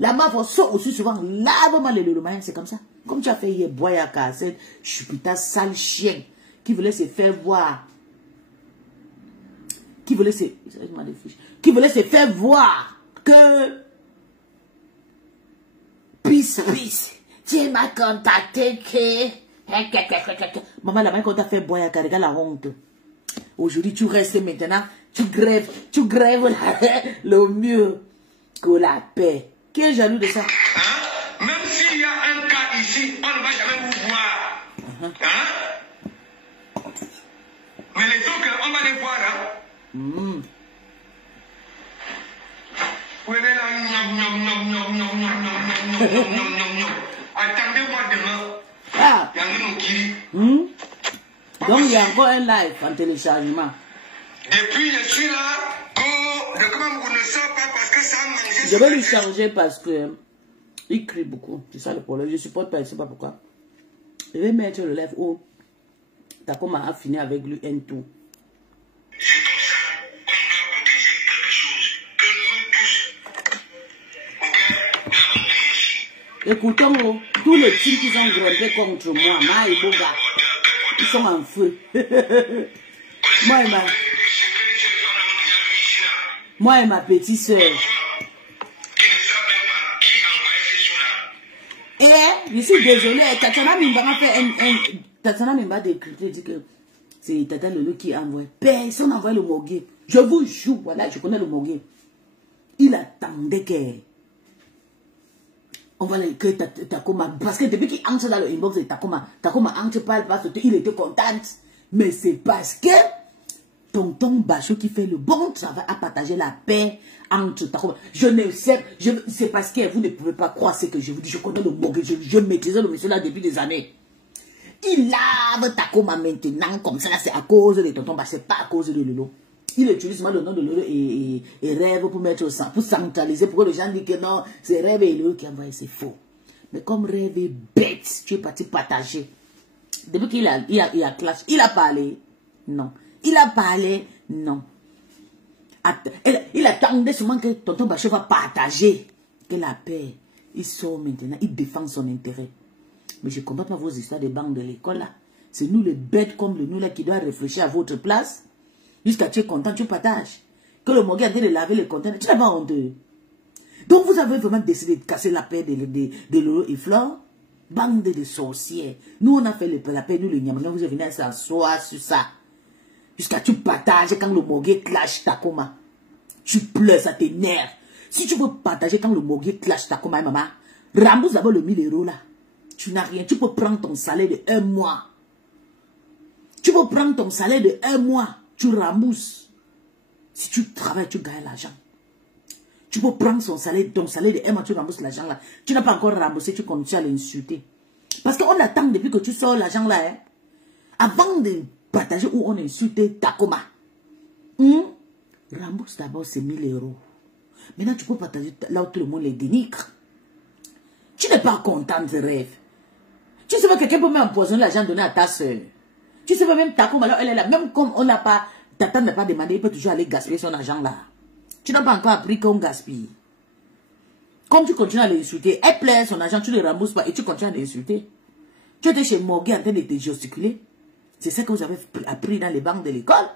La mafia sort aussi souvent, lave-moi les Lolo Mania, c'est comme ça. Comme tu as fait hier, Boyaka, cette chupita sale chien qui voulait se faire voir. Qui voulait se faire voir que peace, tu m'as contacté que maman, la main qu'on t'a fait boire, regarde la honte. Aujourd'hui, tu restes maintenant, tu grèves le mieux que la paix. Qui est jaloux de ça? Attendez-moi demain. Ah. Donc il y a encore un live en téléchargement. Depuis je suis là, le comment vous ne savez pas parce que ça a mangé. Je vais lui changer parce que il crie beaucoup. C'est ça le problème. Je supporte pas, je sais pas pourquoi. Je vais mettre le live où Takoma a fini avec lui un tour. C'est comme ça qu'on doit protéger quelque chose que nous tous, ok, nous avons payé ici. Écoutons, tous les types qui sont grimpés contre moi, Ma et Boga, ils sont en feu. Moi et ma petite soeur. Et je suis désolée, Tatiana Mimba m'a fait Tatiana Mimba décrypté, dit que c'est Tata Lolo qui a envoyé. Personne n'a envoyé le Mogué. Je vous jure, voilà, je connais le Mogué. Il attendait que on va le que Takoma, parce que depuis qu'il entre dans le inbox de Takoma entre parle parce qu'il était content. Mais c'est parce que Tonton Bachot qui fait le bon travail à partager la paix entre Takoma. Je ne sais, c'est parce que vous ne pouvez pas croire ce que je vous dis. Je connais le Mogué, je maîtrisais le monsieur là depuis des années. Il lave Takoma maintenant comme ça, c'est à cause de Tonton Bachot, c'est pas à cause de Lolo. Il utilise le nom de Lolo et Rêve pour mettre au sang, pour centraliser, pour que les gens disent que non, c'est Rêve et Lolo qui envoie, c'est faux. Mais comme Rêve est bête, tu es parti partager. Depuis qu'il a clash, il a parlé, non. Il a parlé, non. Il attendait seulement que Tonton Bachot va partager que la paix. Il sort maintenant, il défend son intérêt. Mais je ne comprends pas vos histoires de banques de l'école là. C'est nous les bêtes comme nous là qui doivent réfléchir à votre place. Jusqu'à tu es content, tu partages. Que le Mogué a dit de laver les conteneurs, tu n'as pas honte. Donc vous avez vraiment décidé de casser la paix de Lolo et Flore. Bande de sorcières. Nous on a fait la paix, nous les Niamans, vous venez s'asseoir sur ça. Jusqu'à tu partages quand le Mogué clash Takoma. Tu pleures, ça t'énerve. Si tu veux partager quand le Mogué clash Takoma, maman, rembourse d'abord le 1000 € là. Tu n'as rien. Tu peux prendre ton salaire de 1 mois. Tu peux prendre ton salaire de 1 mois. Tu rembourses. Si tu travailles, tu gagnes l'argent. Tu peux prendre ton salaire de 1 mois, tu rembourses l'argent là. Tu n'as pas encore remboursé, tu continues à l'insulter. Parce qu'on attend depuis que tu sors l'argent là. Hein, avant de partager où on insulte Takoma. Rembourse d'abord ces 1000 €. Maintenant, tu peux partager là où tout le monde les dénigre. Tu n'es pas content de rêve. Tu sais pas que quelqu'un peut même empoisonner l'argent donné à ta soeur. Tu sais pas même Takoma, alors elle est là. Même comme on n'a pas, Tata n'a pas demandé, il peut toujours aller gaspiller son argent là. Tu n'as pas encore appris qu'on gaspille. Comme tu continues à l'insulter, elle plaît son argent, tu ne le rembourses pas et tu continues à l'insulter. Tu étais chez Mogué en train de te gesticuler. C'est ça que vous avez appris dans les banques de l'école.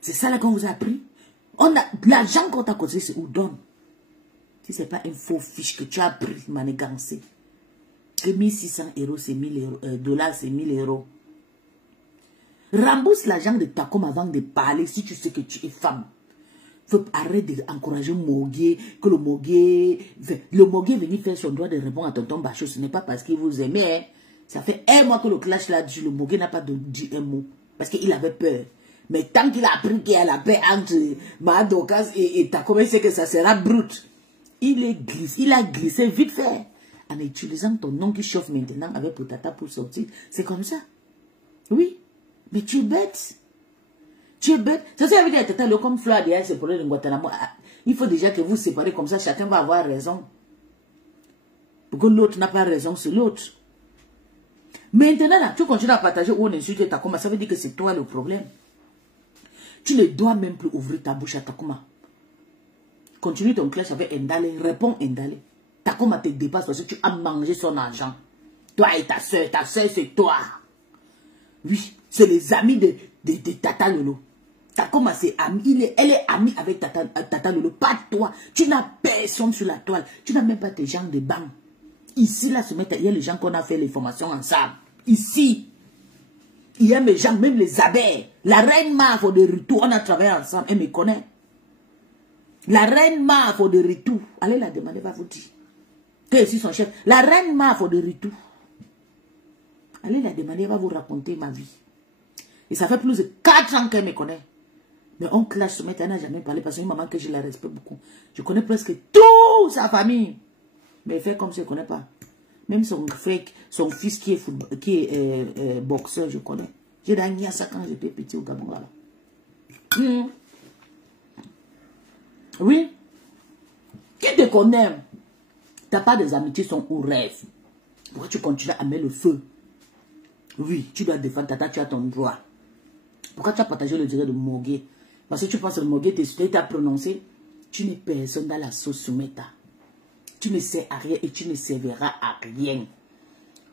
C'est ça là qu'on vous a appris. L'argent qu'on t'a causé, c'est où donne. Si ce n'est pas un faux fiche que tu as pris, manigancé. Que 1600 €, c'est 1000 $, c'est 1000 €. Rembourse l'argent de Takoma avant de parler si tu sais que tu es femme. Faut arrêter d'encourager Mogué, que le Mogué venu faire son droit de répondre à Tonton Bachot. Ce n'est pas parce qu'il vous aimait. Hein. Ça fait 1 mois que le clash là-dessus, le Mogué n'a pas dit un mot. Parce qu'il avait peur. Mais tant qu'il a appris qu'il y a la paix entre Madokas et Takoma, il sait que ça sera brut. Il a glissé vite fait. En utilisant ton nom qui chauffe maintenant avec Potata pour sortir. C'est comme ça. Oui. Mais tu es bête. Tu es bête. Ça veut dire que Tata, comme Fleur derrière ses problèmes de Guantanamo, il faut déjà que vous séparez comme ça, chacun va avoir raison. Pour que l'autre n'a pas raison, c'est l'autre. Maintenant, là, tu continues à partager où on insulte Takoma, ça veut dire que c'est toi le problème. Tu ne dois même plus ouvrir ta bouche à Takoma. Continue ton clash avec Ndale, réponds Ndale. Takoma te dépasse parce que tu as mangé son argent. Toi et ta soeur c'est toi. Oui, c'est les amis de Tata Lolo. Takoma c'est ami, elle est amie avec Tata Lolo, pas toi. Tu n'as personne sur la toile. Tu n'as même pas tes gens de banque. Ici, là, il y a les gens qu'on a fait les formations ensemble. Ici, il y a mes gens, même les abeilles. La reine Mafo de Ritou, on a travaillé ensemble, elle me connaît. La reine Mafo de Ritou, allez la demander, va vous dire. Que ici son chef. La reine Mafo de Ritou. Allez la demander, elle va vous raconter ma vie. Et ça fait plus de 4 ans qu'elle me connaît. Mais on clash, ce matin, elle n'a jamais parlé parce que c'est une maman que je la respecte beaucoup. Je connais presque toute sa famille. Mais elle fait comme si je ne connais pas. Même son frère, son fils qui est, boxeur, je connais. J'ai gagné ça quand j'étais petit au Gabon. Oui. Qui te connaît? Ta part des amitiés sont au rêve. Pourquoi tu continues à mettre le feu? Oui, tu dois défendre Tata, tu as ton droit. Pourquoi tu as partagé le direct de Mogué? Parce que tu penses que le Mogué t'a prononcé. Tu n'es personne dans la sauce Soumeta. Tu ne sais à rien et tu ne serviras à rien.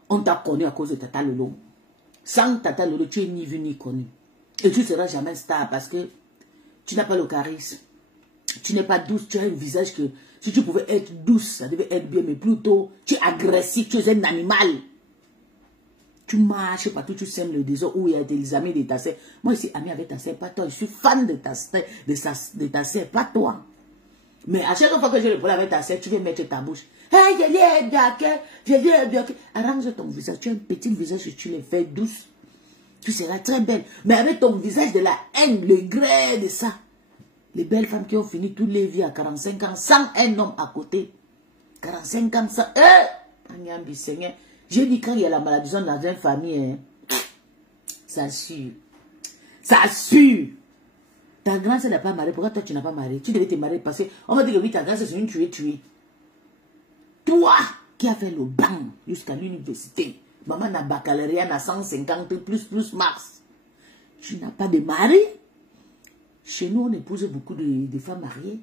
On t'a connu à cause de Tata Lolo. Sans Tata Lolo, tu es ni vu ni connu. Et tu ne seras jamais star parce que tu n'as pas le charisme. Tu n'es pas douce, tu as un visage que si tu pouvais être douce, ça devait être bien, mais plutôt tu es agressif, tu es un animal. Tu marches partout, tu sèmes le désordre où il y a des amis de ta sœur. Moi, je suis ami avec ta sœur, pas toi. Je suis fan de ta sœur, pas toi. Mais à chaque fois que je le parle avec ta sœur, tu viens mettre ta bouche. Hey, arrange ton visage. Tu as un petit visage que tu le fais douce. Tu seras très belle. Mais avec ton visage de la haine, le gré de ça. Les belles femmes qui ont fini toutes les vies à 45 ans sans un homme à côté. 45 ans sans... Seigneur. J'ai dit quand il y a la maladie dans une famille, hein, ça suit. Ça suit. Ta grand-sœur n'a pas marié. Pourquoi toi tu n'as pas marié? Tu devais te marier parce qu'on va dire que oui, ta grand-sœur c'est une tuée. Toi qui as fait le bain jusqu'à l'université. Maman n'a baccalauréat, n'a 150 plus mars. Tu n'as pas de mari. Chez nous, on épouse beaucoup de femmes mariées,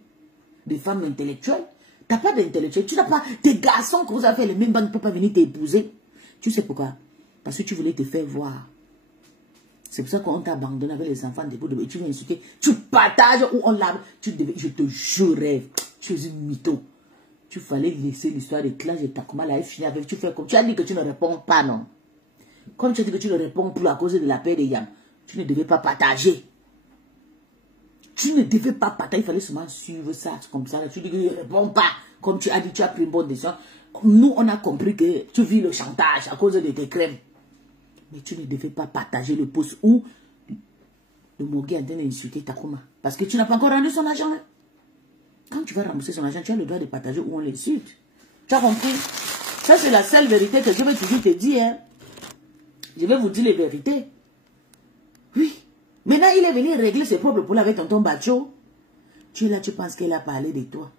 de femmes intellectuelles. Tu n'as pas d'intellectuel. Tu n'as pas des garçons que vous avez fait les mêmes bancs ne peuvent pas venir t'épouser. Tu sais pourquoi? Parce que tu voulais te faire voir. C'est pour ça qu'on t'a abandonné avec les enfants de et tu viens insulter. Tu partages où on l'a. Je te jurerais. Tu es une mytho. Tu fallait laisser l'histoire de classe de Takuma là. Finir avec. Tu fais comme. Tu as dit que tu ne réponds pas, non? Comme tu as dit que tu ne réponds plus à cause de la paix des Yam. Tu ne devais pas partager. Tu ne devais pas partager. Il fallait seulement suivre ça comme ça. Là. Tu dis que tu ne réponds pas. Comme tu as dit, tu as pris une bonne décision. Nous, on a compris que tu vis le chantage à cause de tes crèmes. Mais tu ne devais pas partager le post où le Mogué a donné insulter Takuma. Parce que tu n'as pas encore rendu son argent. Hein? Quand tu vas rembourser son argent, tu as le droit de partager où on l'insulte. Tu as compris? Ça, c'est la seule vérité que je vais toujours te dire. Hein? Je vais vous dire les vérités. Oui. Maintenant, il est venu régler ses propres problèmes avec tonton Bacho. Tu es là, tu penses qu'elle a parlé de toi.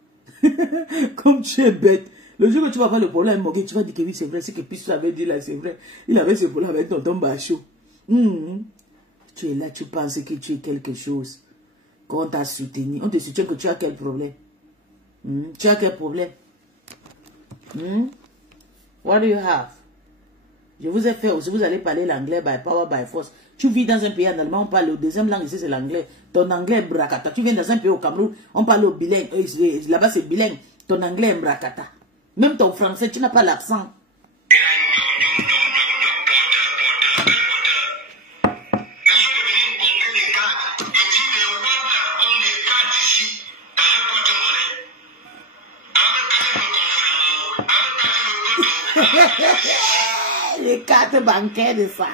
Comme tu es bête. Le jour que tu vas voir le problème, Mogué, tu vas dire que oui, c'est vrai. Ce que Pisso avait dit là, c'est vrai. Il avait ce problème avec tonton Bacho. Tu es là, tu penses que tu es quelque chose. Quand on t'a soutenu, on te soutient que tu as quel problème? Tu as quel problème? What do you have? Je vous ai fait aussi, vous allez parler l'anglais by power, by force. Tu vis dans un pays en allemand, on parle le deuxième langue ici, c'est l'anglais. Ton anglais est brakata. Tu viens dans un pays au Cameroun, on parle au bilingue. Là-bas, c'est bilingue. Ton anglais est brakata. Même ton français, tu n'as pas l'accent. Les cartes bancaires de ça.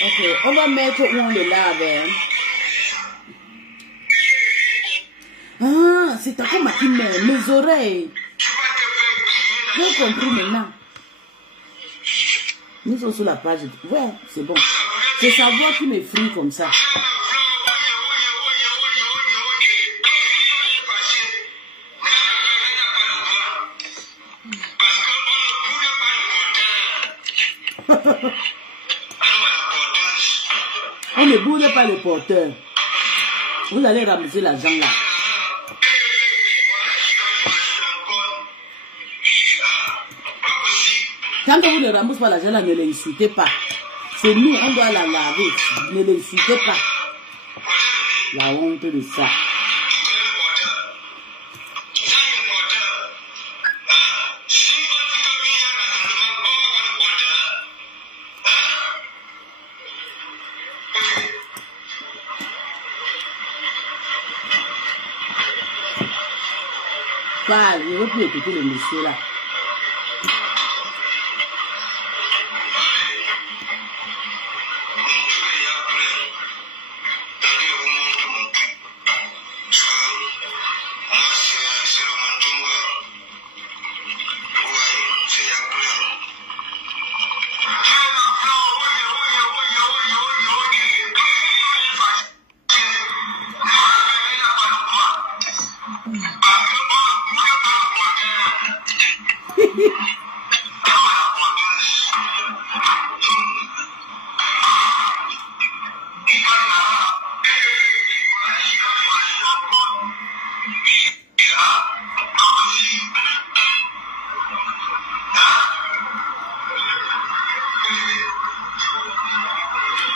Ok, on va mettre où on le lave. Hein? Ah, c'est ta femme qui met mes oreilles. J'ai compris maintenant. Nous sommes sur la page. Ouais, c'est bon. C'est sa voix qui me frie comme ça. On ne bouge pas le porteur. Vous allez ramasser l'argent là. Quand vous ne ramassez pas l'argent là, ne l'insultez pas. C'est nous, on doit la laver. Ne l'insultez pas. La honte de ça. Parle, je ne veux plus écouter le monsieur là.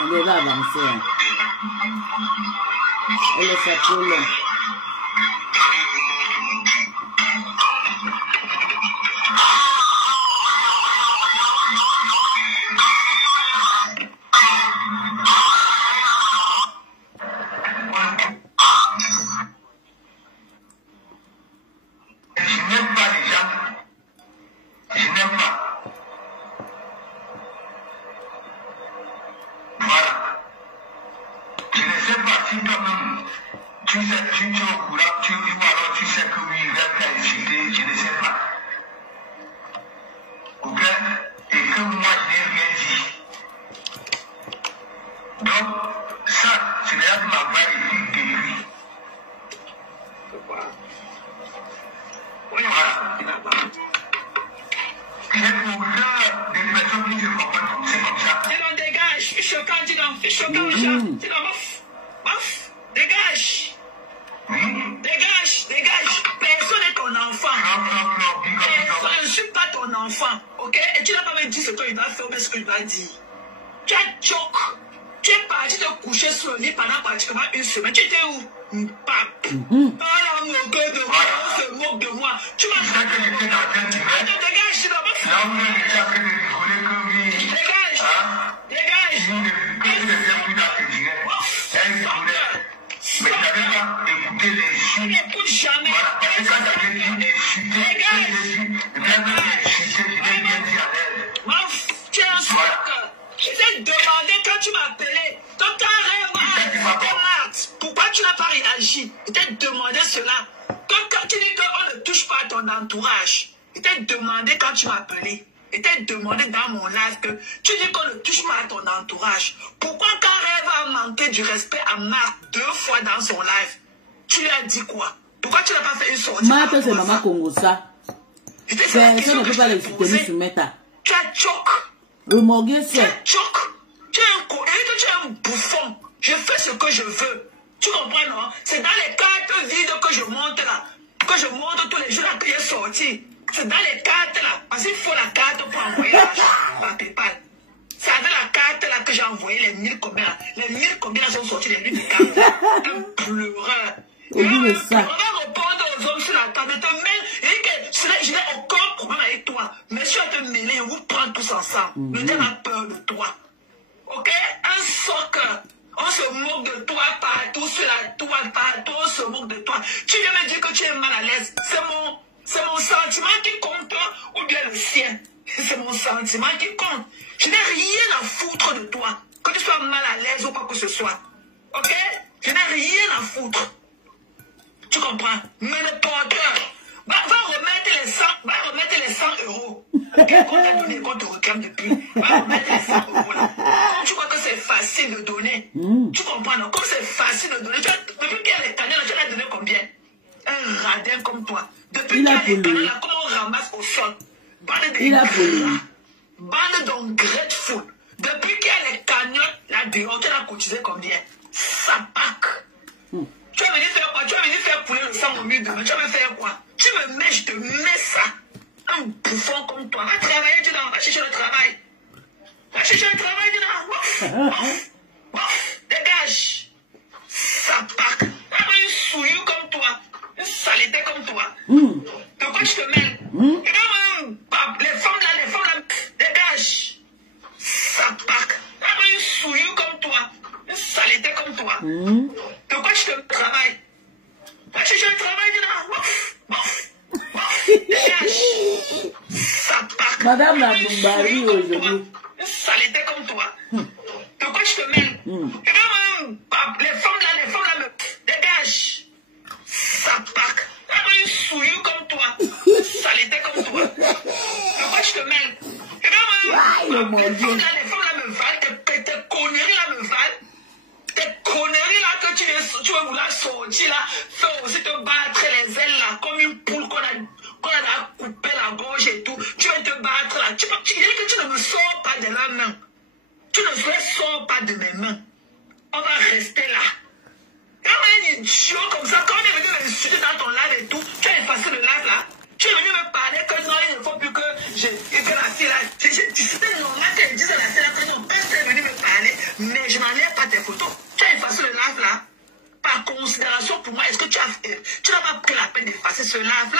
On va avancer. Et le fait trop long. C'est maman Congo ça. Personne ne peut pas les soutenir sur Meta. Tu as choc. Le morgue c'est. Tu es un bouffon. Je fais ce que je veux. Tu comprends, non? C'est dans les cartes vides que je monte là. Que je monte tous les jours là que j'ai sorti. C'est dans les cartes là. Parce qu'il faut la carte pour envoyer l'argent par PayPal. C'est avec la carte là que j'ai envoyé les 1000 combien là. Les 1000 combien là sont sortis les 1000 cartes. Un pleureur. Au bout de ça. On va répondre aux hommes sur la table. Je n'ai aucun problème avec toi. Mais si on te mêler, on vous prend tous ensemble. Le diable a peur de toi. Ok? Un soc. On se moque de toi partout sur la toile, partout on se moque de toi. Tu viens me dire que tu es mal à l'aise. C'est mon sentiment qui compte ou bien le sien. C'est mon sentiment qui compte. Je n'ai rien à foutre de toi. Que tu sois mal à l'aise ou quoi que ce soit. Ok? Je n'ai rien à foutre. Tu comprends? Mais le porteur va remettre les 100 euros. Qu'on t'a donné, qu'on te réclame depuis. Va remettre les 100 euros là. Comme tu crois que c'est facile de donner. Tu comprends, non? Comme c'est facile de donner. Depuis qu'il y a les canaux, tu l'as donné combien? Un radin comme toi. Depuis qu'il y a les canaux, là, comment on ramasse au sol? Bande d'ungrateful. Depuis qu'il y a les cagnottes, là dehors, tu l'as cotisé combien? Ça pack. Tu vas venir faire quoi? Tu vas venir faire couler le sang au milieu demain. Tu vas me faire quoi? Tu me mets, je te mets ça. Un bouffon comme toi. Va travailler, tu va chercher le travail. Va chercher le travail, tu dégage. Ça pack. Un souillou comme toi. Une saleté comme toi. De quoi tu te mêles? Et même les femmes là, dégage. Ça pack. Un souillou comme toi. Une saleté comme toi. De quoi tu te travailles? Va chercher le travail, Madame la Bombari aujourd'hui. Une saleté comme toi. De quoi tu te mêles? Et même, les femmes là me dégagent. Ça pack. Même une souillure comme toi. Une saleté comme toi. De quoi tu te mêles? Et même, les femmes là me valent. Tes conneries là me valent. Tes conneries là que tu veux vouloir sortir là, fais aussi te battre les ailes là, comme une poule qu'on a coupé la gorge et tout. Tu veux te battre là. Tu dis que tu ne me sors pas de la main. Tu ne me sors pas de mes mains. On va rester là. Quand un idiot comme ça, quand on est venu m'insulter dans ton live et tout, tu as effacé le live là. Tu es venu me parler que non, il ne faut plus que la fille là. C'était normal qu'elle dise à la fille là que non, personne est venu me parler, mais je n'enlève pas tes photos. Tu as effacé le live là. Par considération pour moi, est-ce que tu n'as pas pris la peine d'effacer ce live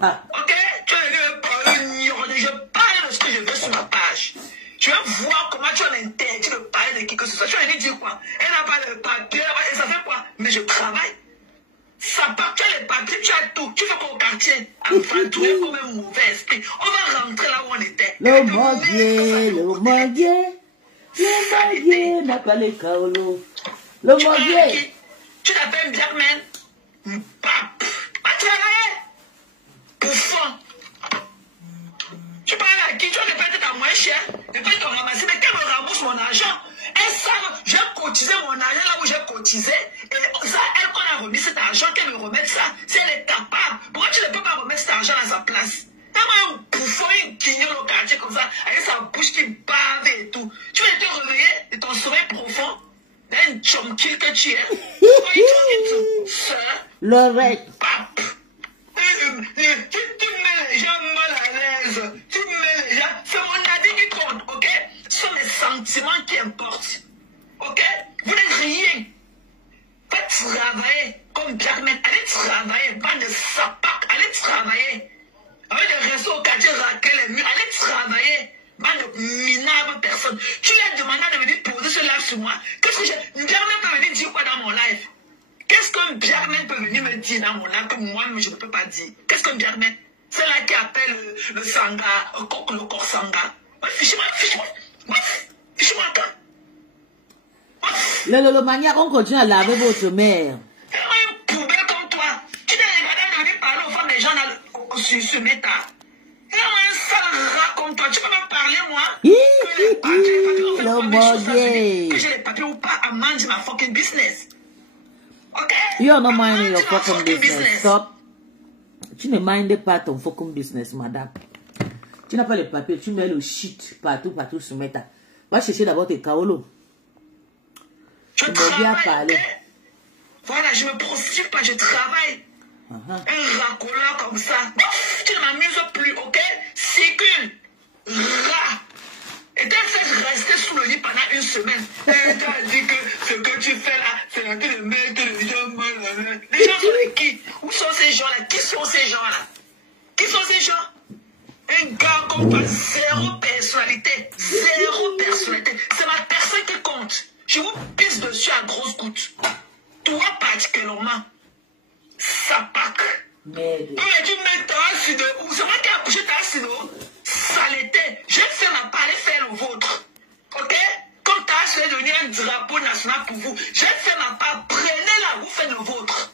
là? Ok? Tu es venu me parler, je parle de ce que je veux sur ma page. Tu vas voir comment tu as l'interdit de parler de qui que ce soit. Tu vas venir dire quoi? Elle n'a pas de papier, et ça fait quoi? Mais je travaille. Ça part, tu as les papiers, tu as tout. Tu fais quoi au quartier? Enfin, tout est comme un mauvais esprit. On va rentrer là où on était. Le Mogué n'a pas les kaolo. Le Mogué. Tu t'appelles Biakman? Pape. Va travailler. Bouffon. Tu parles à qui? Tu vas répéter ta moins chère. Et puis te ramasser. Mais qu'elle me rembourse mon argent? Elle savent, j'ai cotisé mon argent là où j'ai cotisé. Et ça, elle, qu'on a remis cet argent, qu'elle me remette ça. Si elle est capable, pourquoi tu ne peux pas remettre cet argent à sa place? T'as un bouffon, un guignol au quartier comme ça, avec sa bouche qui bave et tout. Tu vas te réveiller de ton sommeil profond. Un chonkill que tu es. Pourquoi tu es sœur? L'oreille. Pape. Tu mets les gens mal à l'aise. Tu mets les gens. C'est mon avis qui compte, ok? Ce sont mes sentiments qui importent. Ok? Vous n'êtes rien. Faites travailler comme Biakman. Allez travailler. Bande de sapac. Allez travailler. Avec des réseaux au quartier, raquer les murs. Allez travailler. Bande de minables personnes. Tu as demandé de venir poser ce live sur moi. Qu'est-ce que j'ai. Biakman peut venir dire quoi dans mon live? Qu'est-ce qu'un Biakman peut venir me dire dans mon live que moi-même je ne peux pas dire? Qu'est-ce qu'un Biakman? C'est là qui appelle le sanga, le corps sanga. Fichez-moi. Le maniaque, on continue à laver votre mère. Une poubelle comme toi. Tu t'es regardé de venir parler aux femmes des gens sur Meta. Un sale rat comme toi. Tu peux me parler, moi? Que j'ai les papiers ou pas, à mind my fucking business. Ok? You're not minding your fucking business. Stop. Tu ne mindes pas ton fucking business, madame. Tu n'as pas les papiers, tu mets le shit partout sur Meta. Va chercher d'abord tes kaolo. Je travaille. Voilà, je me prostitue pas, je travaille. Un racoleur comme ça. Tu ne m'amuses plus, ok? C'est qu'un rat. Et t'as fait rester sous le lit pendant une semaine. Et t'as dit que ce que tu fais là, c'est de mettre les gens mal à l'aise. Les gens sont les qui? Où sont ces gens-là? Qui sont ces gens-là? Qui sont ces gens? Un gars comme toi, zéro personnalité. Zéro personnalité. C'est ma personne qui compte. Je vous pisse dessus à grosses gouttes. Toi particulièrement. Ça pack. Merde. Mais tu mets ta acide. C'est moi qui ai accouché ta acide. Saleté. Je ne sais pas aller faire le vôtre. Ok? Quand ta acide est devenu un drapeau national pour vous, je ne sais pas. Prenez-la, vous faites le vôtre.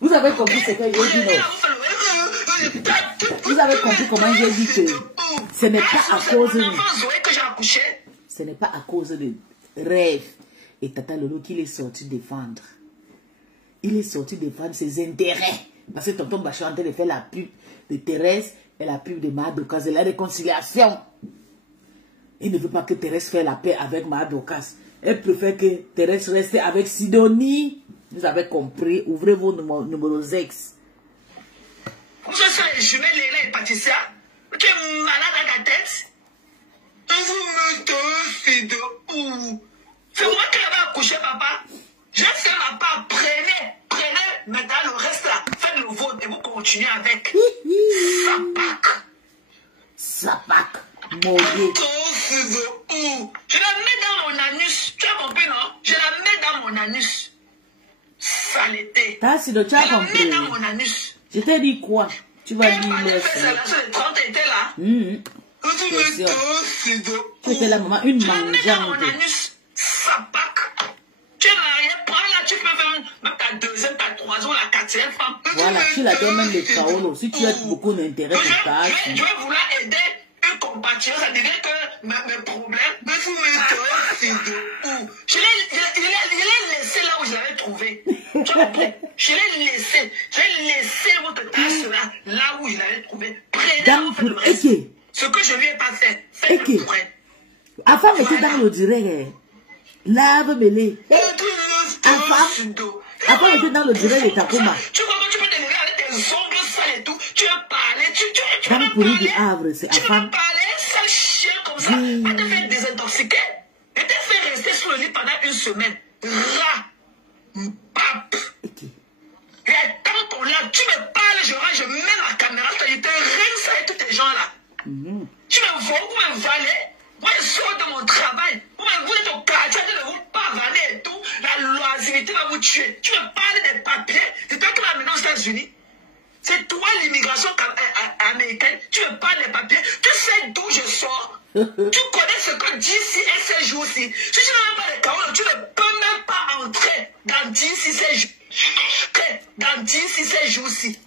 Vous avez compris ce que j'ai dit, non? Vous avez compris comment j'ai dit que ce n'est pas à cause de... Ce n'est pas à cause de rêve. Et Tata Lolo qu'il est sorti défendre. Il est sorti défendre ses intérêts. Parce que Tonton Bachir est en train de faire la pub de Thérèse et la pub de Madokas et la réconciliation. Il ne veut pas que Thérèse fasse la paix avec Madokas. Elle préfère que Thérèse reste avec Sidonie. Vous avez compris. Ouvrez vos numéros ex. Vous êtes les jumelles, Léla et Patricia. Tu es malade à la tête. Vous me donnez de où? C'est moi qui l'avais accouché, papa. Je ne sais pas. Prenez. Maintenant, le reste là, faites le vôtre et vous continuez avec. Sapac. Maudit. Je la mets dans mon anus. Tu as compris, non? Je la mets dans mon anus. Saleté. T'as si tu as compris. Je la mets dans mon anus. Je t'ai dit quoi? Tu vas dire merci. merci. La seule 30 était là. Tu étais la maman, une mangeante. Tu es marié, prends là, tu peux faire même ta deuxième, ta troisième, la quatrième femme. Voilà, tu la donnes même le chaos. Si tu as beaucoup d'intérêt pour ça. Je vais vouloir aider une compatriote, ça devient que mes problèmes. Mais vous mettez où? Je l'ai laissé là où je l'avais trouvé. Tu comprends? Je l'ai laissé. J'ai laissé votre tasse là où je l'avais trouvé. Prenez le reste. Ce que je lui ai pas fait, faites-le pour elle. Avant, elle était dans le direct. Lave-mêlée. Avant, elle était dans le direct de Takoma. Tu vois que tu peux te lever avec tes ongles sales et tout. Tu veux parler, tu dans veux le pourri du parler. Havre, c'est Tu veux Afam. parler, sale chien comme ça. Va te faire désintoxiquer. Et te faire rester sur le lit pendant une semaine. Rat. Pape. Et attends ton là, tu me parles, je mets ma caméra, je te règne ça et tous tes gens là. Tu me vois, vous me valez. Moi, je sors de mon travail. Vous êtes au quartier, de vous pavaner et tout. La loisibilité va vous tuer. Tu me parles des papiers. C'est toi qui m'as amené aux États-Unis. C'est toi l'immigration américaine. Tu me parles des papiers. Tu sais d'où je sors. Tu connais ce que DC et ces jours-ci. Si tu n'as même pas de carreaux, tu ne peux même pas entrer dans DC ces jours-ci. Dans DC ces jours-ci.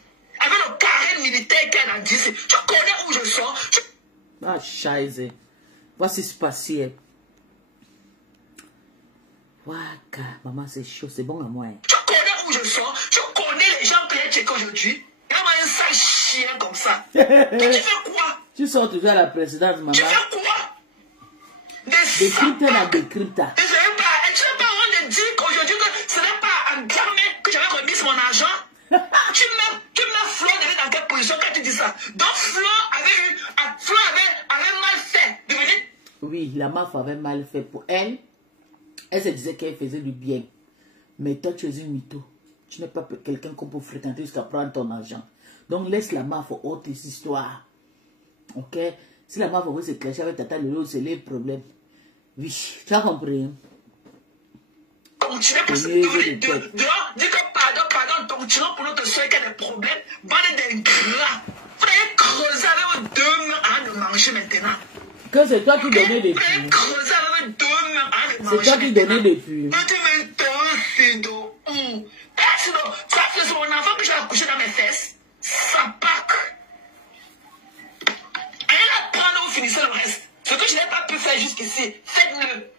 Avec le carré militaire qu'il y a dans DC. Tu connais où je sors. Ah, scheiße. Voici ce passé. Waka, maman, c'est chaud, c'est bon à moi. Tu connais où je sors. Tu connais les gens que j'ai checké aujourd'hui. Il y a un sale chien comme ça. Tu fais quoi? Tu sors toujours à la présidence, maman. Tu fais quoi? Décrypte la décrypte. Et tu n'as pas honte de dire qu'aujourd'hui, ce n'est pas en Germain que j'avais remis mon argent. Tu mets Flo dans quelle position quand tu dis ça? Donc Flo avait mal fait. De venir. Oui, la MAF avait mal fait pour elle. Elle se disait qu'elle faisait du bien. Mais toi, tu es une mytho. Tu n'es pas quelqu'un qu'on peut fréquenter jusqu'à prendre ton argent. Donc, laisse la MAF aux autres histoires. Ok? Si la MAF veut se clasher avec Tata Lolo, c'est les problèmes. Oui, tu as compris. Continuez pour ce dehors, dis que pardon, continuons pour notre soeur qui a des problèmes. Bande d'ingrats. Vous allez creuser avec vos deux mains avant de manger maintenant. Que c'est toi qui donnais des puits. Creuser avec deux mains avant de manger. C'est toi qui donnais des puits. C'est mon enfant que j'ai accouché dans mes fesses. Ça pack. Allez la prendre, vous finissez le reste. Ce que je n'ai pas pu faire jusqu'ici, faites-le.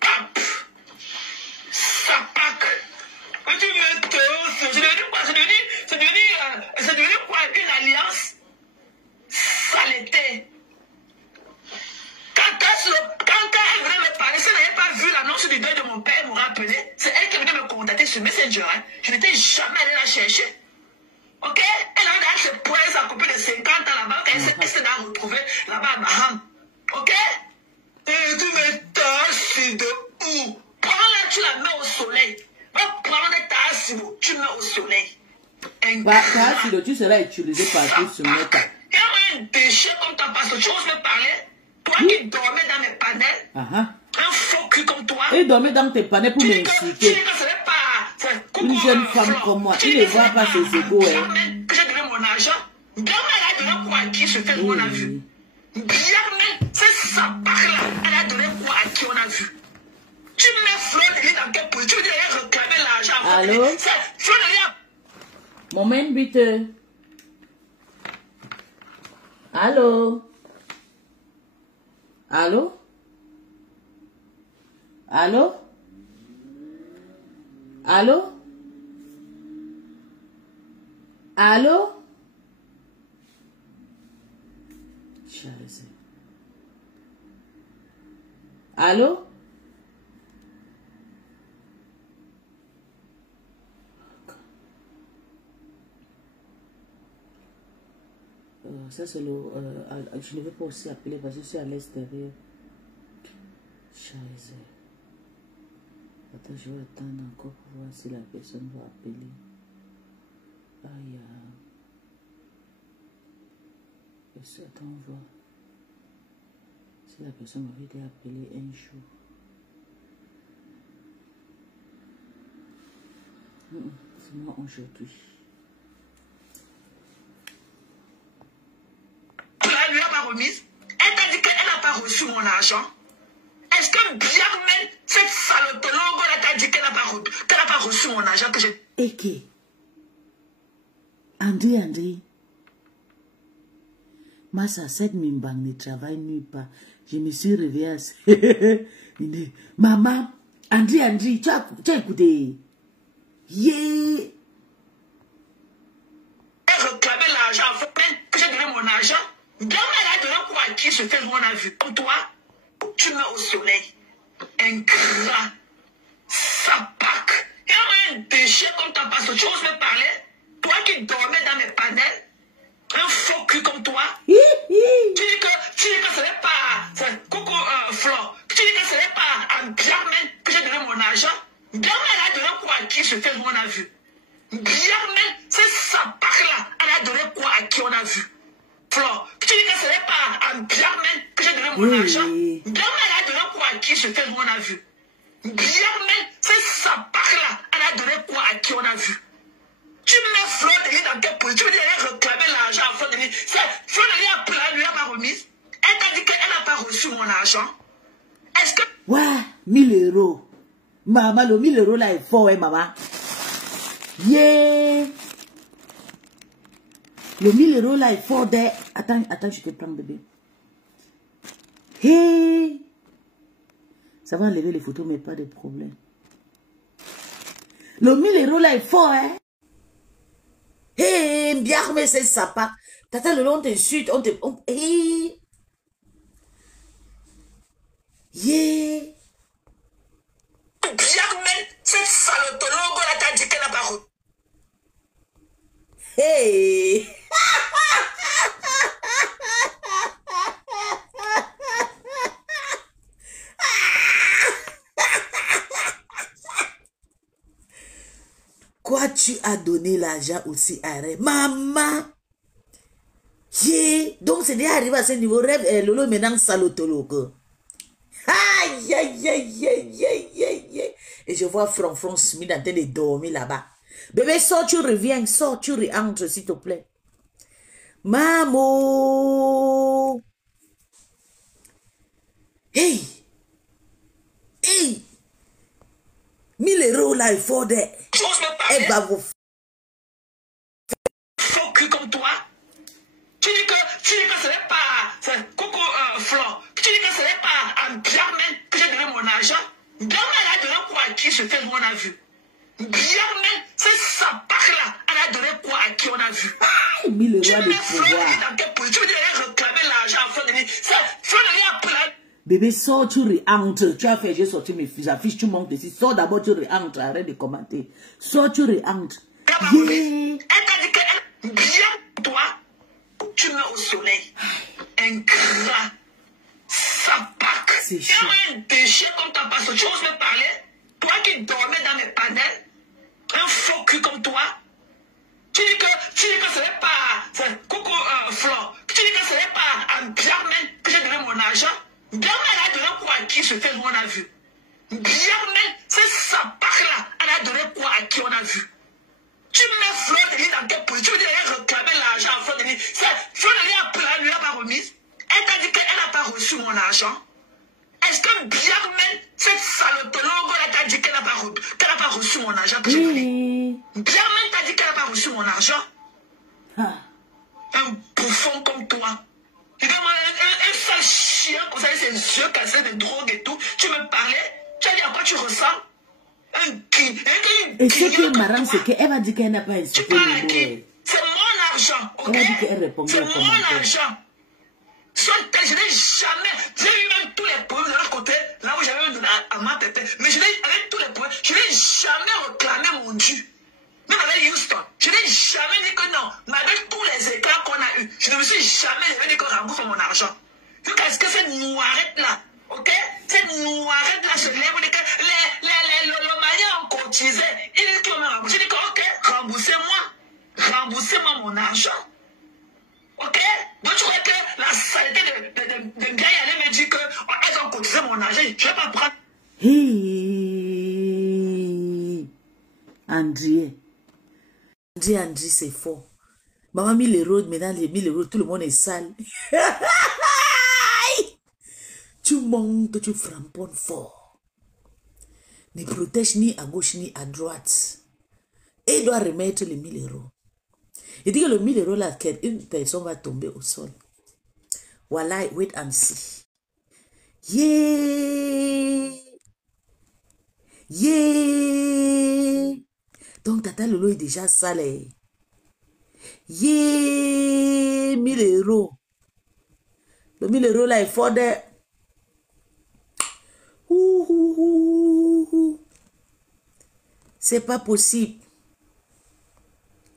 Pape. Ça pack. Tu me tosses. C'est devenu quoi? C'est devenu quoi? Une alliance? Saleté. Quand elle venait me parler, si elle n'avait pas vu l'annonce du deuil de mon père, me rappeler, c'est elle qui venait me contacter sur Messenger. Hein. Je n'étais jamais allé la chercher. Ok? Elle avait d'ailleurs ses points, sa copine de 50 ans là-bas. Elle s'est retrouvée là-bas à Baham. Ok? Et tu me tasses de où? Prends-la, tu la mets au soleil. Va prendre ta tasses, tu mets au soleil. Bah, tasses, tu seras utilisé partout sur le tas. Il y a un déchet comme toi, parce que tu oses me parler. Toi qui dormais dans mes panels, un faux cul comme toi. Et dormait dans tes panels pour m'insulter. Une jeune femme comme moi, il ne voit pas ses égaux. Que j'ai donné mon argent. Bien, elle a donné quoi à qui se fait qu'on a vu. Bien, c'est ça par là. Elle a donné quoi à qui on a vu. Tu mets Flo dans quelle position? Tu veux dire qu'elle réclamait l'argent. Allô? Flo de Moment, vite. Allô? Allô? Allô? Allô? Allô? Scheiße. Allô? Ça c'est le... je ne vais pas aussi appeler parce que je suis à l'extérieur. Scheiße. Attends, je vais attendre encore pour voir si la personne va appeler. Aïe. Attends, on voit. Si la personne m'avait été appelée un jour. C'est moi aujourd'hui. Tu la lui as pas remise? argent? Est-ce que Biarmen, cette salotologue, t'a dit qu'elle n'a pas reçu mon argent que j'ai... Et qui? André. Moi, ça, cette mimbang ne travaille nulle part. Je me suis réveillée. Maman, André, tu as écouté? Yeah! Elle réclamait l'argent, que j'ai donné mon argent. Biarmen a donné quoi à qui se fait, on a vu. Pour toi, tu mets au soleil. Ingrat. Sapac. Il y a un déchet comme ta passe. Tu oses me parler? Toi qui dormais dans mes panels. Un faux cul comme toi. Tu dis que ce n'est pas... Coucou Flore. Tu dis que ce n'est pas à Biarmen que j'ai donné mon argent. Biarmen a donné quoi à qui se fait, on a vu. Biarmen, c'est Sapac-là. Elle a donné quoi à qui on a vu. Flore, tu dis que ce n'est pas à Biarmen que j'ai donné mon argent. Biarmen a donné quoi à qui se fait, on a vu. Biarmen, c'est Sapac-là. Elle a donné quoi à qui on a vu. Tu mets Flore Denis dans quelle position? Tu veux dire qu'elle réclamait l'argent à Flore Denis. Flore Denis a plein, lui n'a pas remis. Elle t'a dit qu'elle n'a pas reçu mon argent. Est-ce que... Ouais, 1000 €. Maman, le 1000 € là est fort, hein, maman. Yeah! Le 1000 € là est fort d'être... Attends, je te prends, bébé. Hey! Ça va enlever les photos, mais pas de problème. Le 1000 € là est fort, hein? Hé, bien, mais c'est sympa. Tata, le long t'insulte, hé. Yeah. Biarmen, cette salotologue là t'a dit qu'elle n'a pas reçu. Hey. Quoi, tu as donné l'argent aussi à Rêve? Maman! Yeah. Donc, c'est déjà arrivé à ce niveau. Rêve, Lolo maintenant salotologue. Aïe, aïe, aïe, aïe, aïe, aïe. Et je vois Franfron Smith en train de dormir là-bas. Bébé, sors, tu reviens, sors, tu rentres, s'il te plaît. Maman! Hey! Hey! 1000 € là, il faut des... Elle va vous... Faux cul comme toi. Tu dis que ce n'est pas... Coucou Flore. Tu dis que ce n'est pas à Biarmen que j'ai donné mon argent. Biarmen a donné quoi à qui se fait, on a vu. Biarmen, c'est Sapac-là. Elle a donné quoi à qui on a vu. 1000 € Tu de mets Flore pouvoir. Denis dans quelle position? Tu veux dire qu'elle réclamait l'argent à Flore Denis. Flore Denis a plein... Bébé, sors, tu rentres. Tu as fait, j'ai sorti mes affiches, tu montes ici. Sors d'abord, tu rentres. Arrête de commenter. Sors, tu rentres. Yeah. Elle t'a dit qu'elle... Bien, toi, tu mets au soleil. Ingrat. Sapac. C'est Il y chaud. a un déchet comme ta passe. Tu oses me parler? Toi qui dormais dans mes panels. Un faux cul comme toi. Tu dis que ce n'est pas... Coucou Flore. Tu dis que ce n'est pas à Biarmen que j'ai donné mon argent. Biarmen a donné quoi à qui se fait, on a vu. Biarmen, c'est Sapac-là. Elle a donné quoi à qui on a vu. Tu mets Flore Denis dans quelle position? Tu veux dire qu'elle réclamait l'argent à Flore Denis. Flore Denis a plein, lui n'a pas remis. Elle t'a dit qu'elle n'a pas reçu mon argent. Est-ce que Biarmen, cette salotologue là t'a dit qu'elle n'a pas reçu mon argent que j'ai donné? Biarmen t'a dit qu'elle n'a pas reçu mon argent. Ah. Un bouffon comme toi. Un sale chien comme ça, ses yeux cassés de drogue et tout. Tu me parlais? Tu as dit à quoi tu ressembles? Et ce qui est marrant, c'est qu'elle m'a dit qu'elle n'a pas insulté Tu parles à le qui? boy. C'est mon argent, ok? Elle a dit qu'elle répondait C'est aux mon commentaires. argent. Je n'ai jamais... J'ai eu même tous les problèmes de l'autre côté, là où j'avais donné à ma tête. Mais je n'ai, avec tous les problèmes, je n'ai jamais réclamé mon dû. Même avec Houston, je n'ai jamais dit que non. Malgré tous les éclats qu'on a eu, je ne me suis jamais levé dit qu'on rembourse mon argent. Qu'est-ce que cette noirette-là, ok? Cette noirette-là se lève, on dit que le Maliens ont cotisé. Ils disent qu'ils vont me rembourser. Je dis que ok, remboursez-moi mon argent. Ok? Donc tu crois que la saleté de bien y aller me dit qu'elles ont cotisé mon argent, je ne vais pas prendre. Hey. André, c'est fort. Maman, 1000 €, maintenant les 1000 €, tout le monde est sale. Tu montes, tu framponnes fort. Ne protège ni à gauche ni à droite. Et il doit remettre les 1000 euros. Il dit que le 1000 euros là, une personne va tomber au sol. Voilà, wait and see. Yeah! Yeah! Donc, Tata Lolo est déjà salé. Yeah! 1000 euros. Le 1000 euros là, il faut de... C'est pas possible.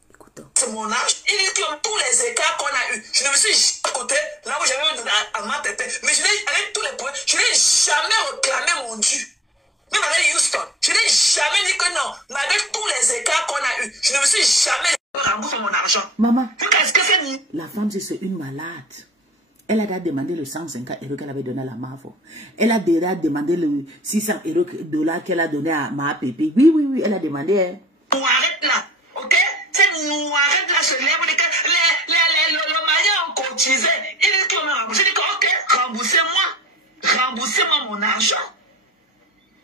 Écoutons. C'est mon âge. Il dit que tous les écarts qu'on a eu, je ne me suis à côté, là où j'avais donné à ma tête, mais je n'ai, avec tous les points, je n'ai jamais réclamé mon dû. Même avec Houston, je n'ai jamais dit que non. Mais avec tous les écarts qu'on a eu, je ne me suis jamais remboursé mon argent. Maman, qu'est-ce que c'est dit? La femme, c'est une malade. Elle a demandé le 150 euros qu'elle avait donné à la MAFO. Elle a déjà demandé le 600 euros dollars qu'elle a donné à ma pépé. Oui, oui, oui, elle a demandé. Hein. On arrête là, ok? C'est nous arrête là, se lève, le maillot ont cotisé. Il dit qu'on m'a remboursé. Je dis que, ok, remboursez-moi mon argent.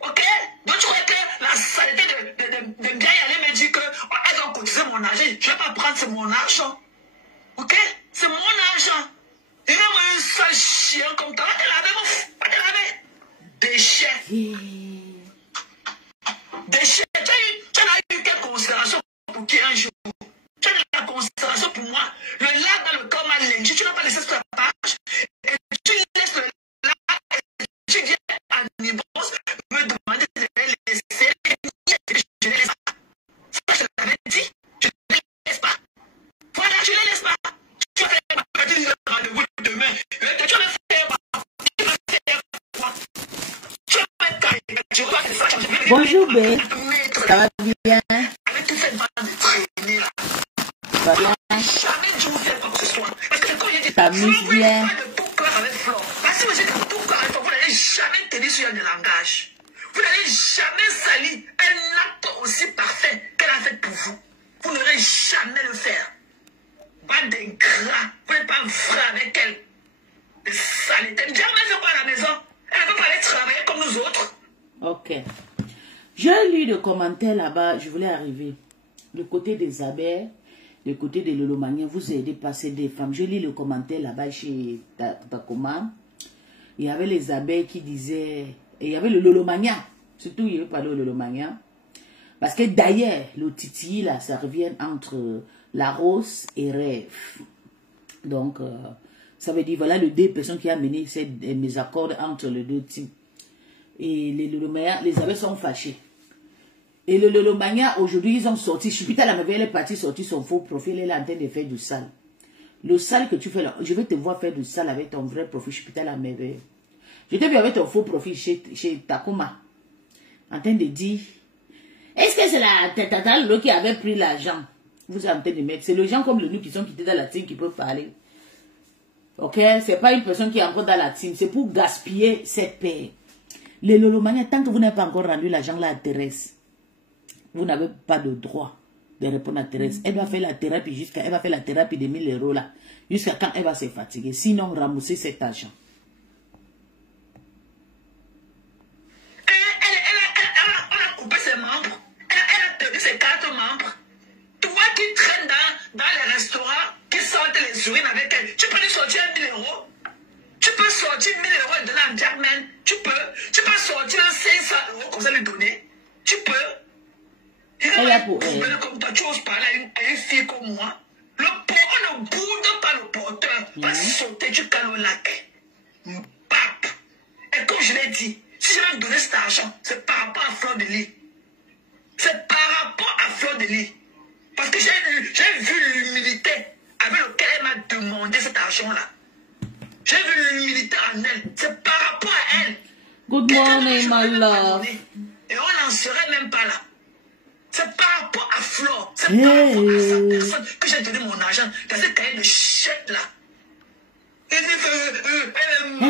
Ok? Donc tu crois que la saleté de bien y aller me dire qu'elles ont cotisé mon argent. Je ne vais pas prendre, c'est mon argent. Ok? C'est mon argent. Il m'a un sale chien comme toi. Va te laver. Déchet. Déchet. Tu as eu quelle considération pour qui un jour? Tu as eu la considération pour moi. Le lac dans le corps m'a lynché. Tu n'as pas laissé sur la page. Et tu laisses le lac et tu viens à Nibos me demander de les laisser. Je ne les laisse pas. Ça, je l'avais dit. Je ne les laisse pas. Voilà, je ne les laisse pas. Tu vas faire un rendez-vous demain. Tu vas faire quoi? Tu vas faire Bonjour, B. Ça va bien? Avec toute cette bande de traînés là. Voilà. Jamais je vous fais quoi que ce soit. Parce que quand j'ai dit, T'amuses bien. Vous n'avez tout cœur avec Flore. Parce que vous êtes tout cœur avec Flore, vous n'allez jamais tenir sur le langage. Vous n'allez jamais salir un acte aussi parfait qu'elle a fait pour vous. Vous n'aurez jamais le faire. Pas d'ingrats. Vous n'êtes pas vrai avec elle. De saleté. Elle ne jamais fait quoi à la maison. Elle ne peut pas aller travailler comme nous autres. Ok. J'ai lu le commentaire là-bas, je voulais arriver. Le côté des abeilles, le côté de l'Olomania, vous aidez passer des femmes. Je lis le commentaire là-bas chez Takoma. Il y avait les abeilles qui disaient, et il y avait le Lolomania. Surtout, il y avait pas le Lolomania. Parce que d'ailleurs, le titi là, ça revient entre la rose et rêve. Donc, ça veut dire, voilà les deux personnes qui ont mené ces mésaccords entre les deux teams. Et les Lolomania, les abeilles sont fâchés. Et le Lolomania, aujourd'hui, ils ont sorti. Chipita, la merveille, elle est partie sortir son faux profil. Elle est en train de faire du sale. Le sale que tu fais là, je vais te voir faire du sale avec ton vrai profil. Chipita, la merveille. Je t'ai vu avec ton faux profil chez Takuma. En train de dire, est-ce que c'est la Tata Lolo qui avait pris l'argent? Vous êtes en train de mettre. C'est les gens comme le nous qui sont quittés dans la team qui peuvent parler. Ok? C'est pas une personne qui est encore dans la team. C'est pour gaspiller cette paix. Les Lolomania, tant que vous n'avez pas encore rendu l'argent là à Thérèse, vous n'avez pas de droit de répondre à Thérèse. Elle va faire la thérapie elle va faire la thérapie de 1000 euros là, jusqu'à quand elle va se fatiguer. Sinon, rembourser cet argent. Elle a coupé ses membres. Elle a perdu ses 4 membres. Toi qui traînes dans les restaurants, qui sortent les urines avec elle, tu peux lui sortir 1000 euros. Tu peux sortir 1000 euros et donner à Jackman. Tu peux sortir 500 euros comme ça lui donner. Tu peux. Elle a pour elle. Comme toi, tu oses parler à une fille comme moi. On ne boude pas le porteur. Pas sauter du canot lac. Pape. Et comme je l'ai dit, si je vais me donner cet argent, c'est par rapport à Fleur de Lis. C'est par rapport à Fleur de Lis. Parce que j'ai vu l'humilité avec laquelle elle m'a demandé cet argent-là. J'ai vu l'humilité en elle. C'est par rapport à elle. Good morning, my love. Et on n'en serait même pas là. C'est par rapport à Flore. C'est par rapport à sa personne que j'ai donné mon argent dans ce cahier de chèque là. Elle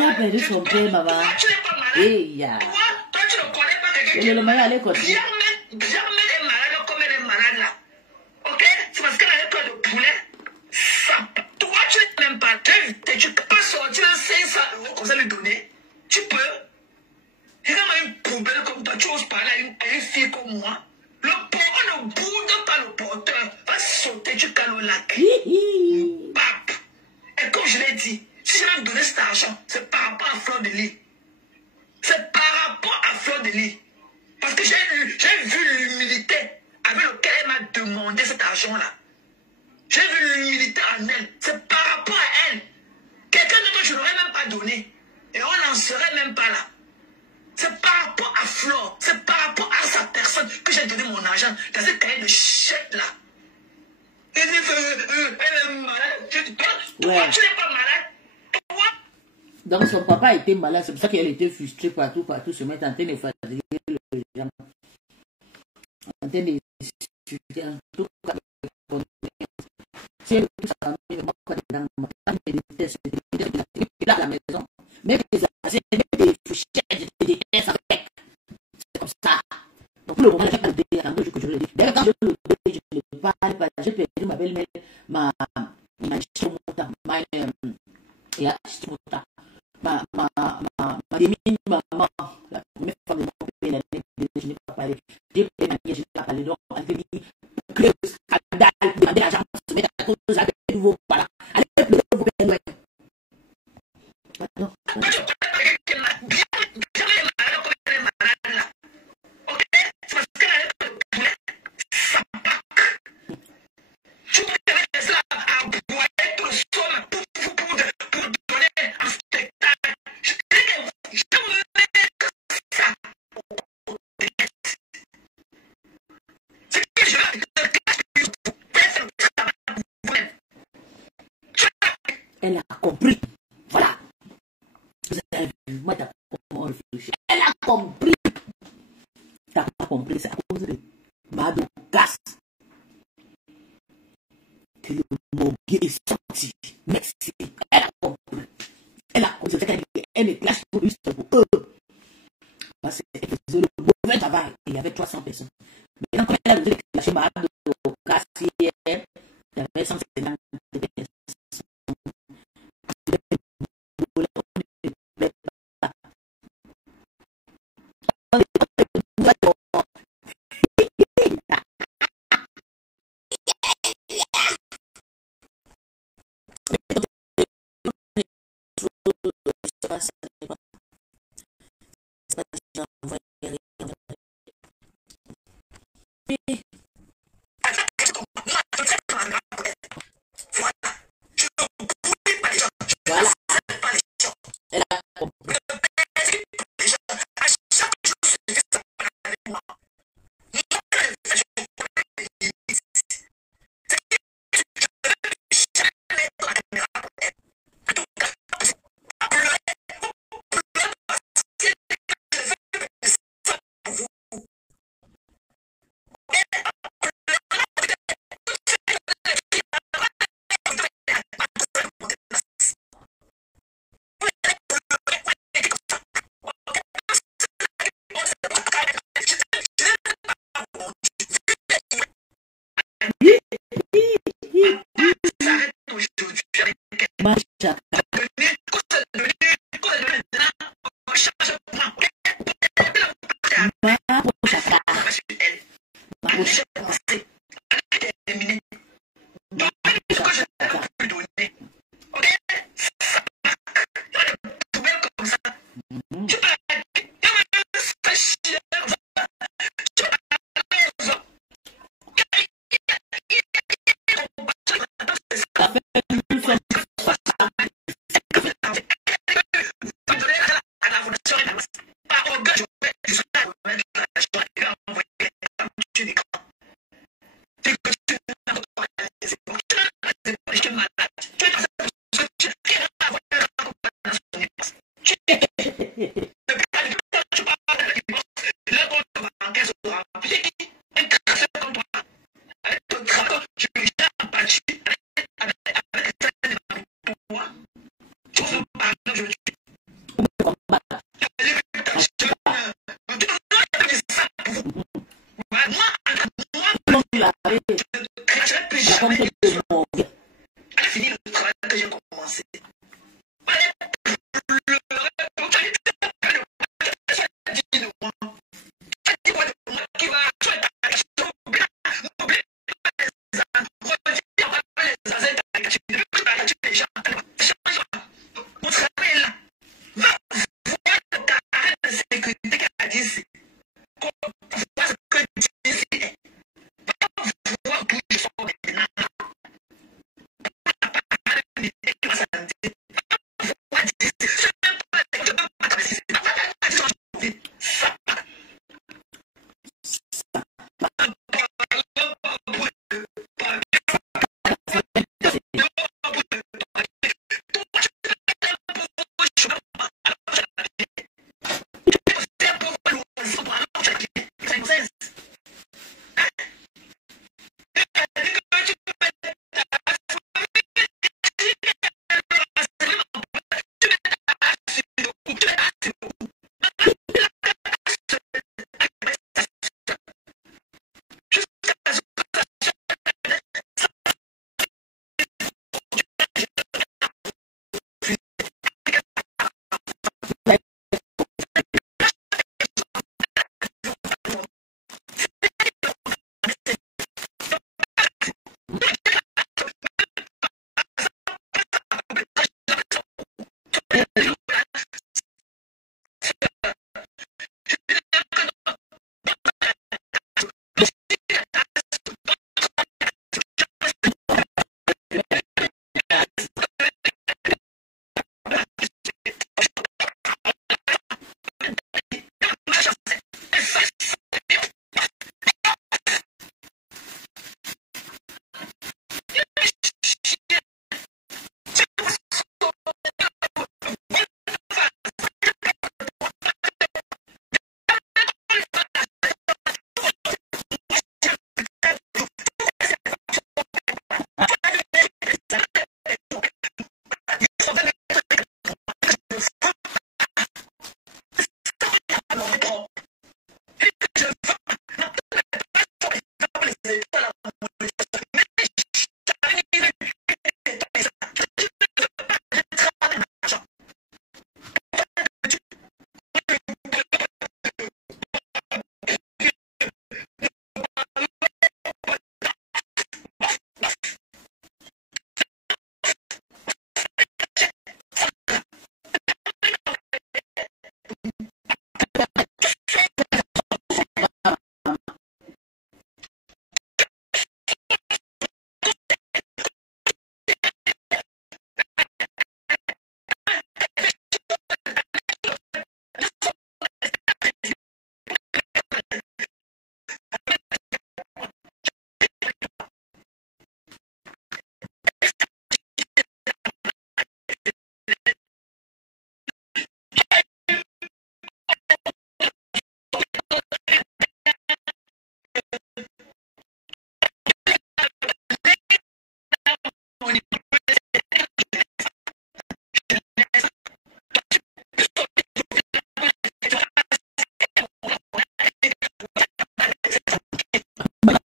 a perdu son père, maman. Toi, tu n'es pas malade. Toi, tu ne connais pas quelqu'un qui est malade. Jamais est malade comme elle est malade là. Ok? C'est parce qu'elle a un cœur de poulet. Toi, tu n'es même pas. Tu peux sortir 500 euros comme ça lui donner. Tu peux. la boude par le porteur va sauter du canot au lac. Pape. Et comme je l'ai dit, si je vais donner cet argent, c'est par rapport à Fleur de Lys. C'est par rapport à Fleur de Lys. Parce que j'ai vu l'humilité avec laquelle elle m'a demandé cet argent-là. J'ai vu l'humilité en elle. C'est par rapport à elle. Quelqu'un d'autre, je ne l'aurais même pas donné. Et on n'en serait même pas là. C'est par rapport à Flore, c'est par rapport à sa personne que j'ai donné mon argent dans ce cahier de chèque là. Elle est malade. Toi, tu n'es pas malade. Toi. Donc son papa était malade, c'est pour ça qu'elle était frustrée partout, se mettre en train de fatiguer les gens. En train de discuter en tout cas. Si elle tout ça, dans la maison, même les assiettes, même les fourchettes, je déteste avec. C'est comme ça. Donc pour le moment, je n'ai pas le délai, que je le dis. D'ailleurs, quand je le dis, je ne parle pas, j'ai perdu ma belle-mère, ma maman, la première fois de mon père, l'année, je n'ai pas parlé. J'ai perdu ma nièce, je n'ai pas parlé. Donc, elle te dit que le scandale, demander l'argent, se mettre à cause avec de nouveau, voilà. Allez, pleurer vos pères, ouais. Pardon. Elle a compris. Voilà. Vous avez vu, moi, t'as comment réfléchir. Elle a compris. T'as pas compris, c'est à cause de Mado Casse que le Mogué est sorti. Merci. Elle a compris. Elle a compris. Elle est classe pour lui, c'est pour eux. Parce qu'elle faisait le mauvais travail. Il y avait 300 personnes. Maintenant, quand elle a dit que chez Mado Casse, il y avait 150 personnes.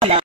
Voilà.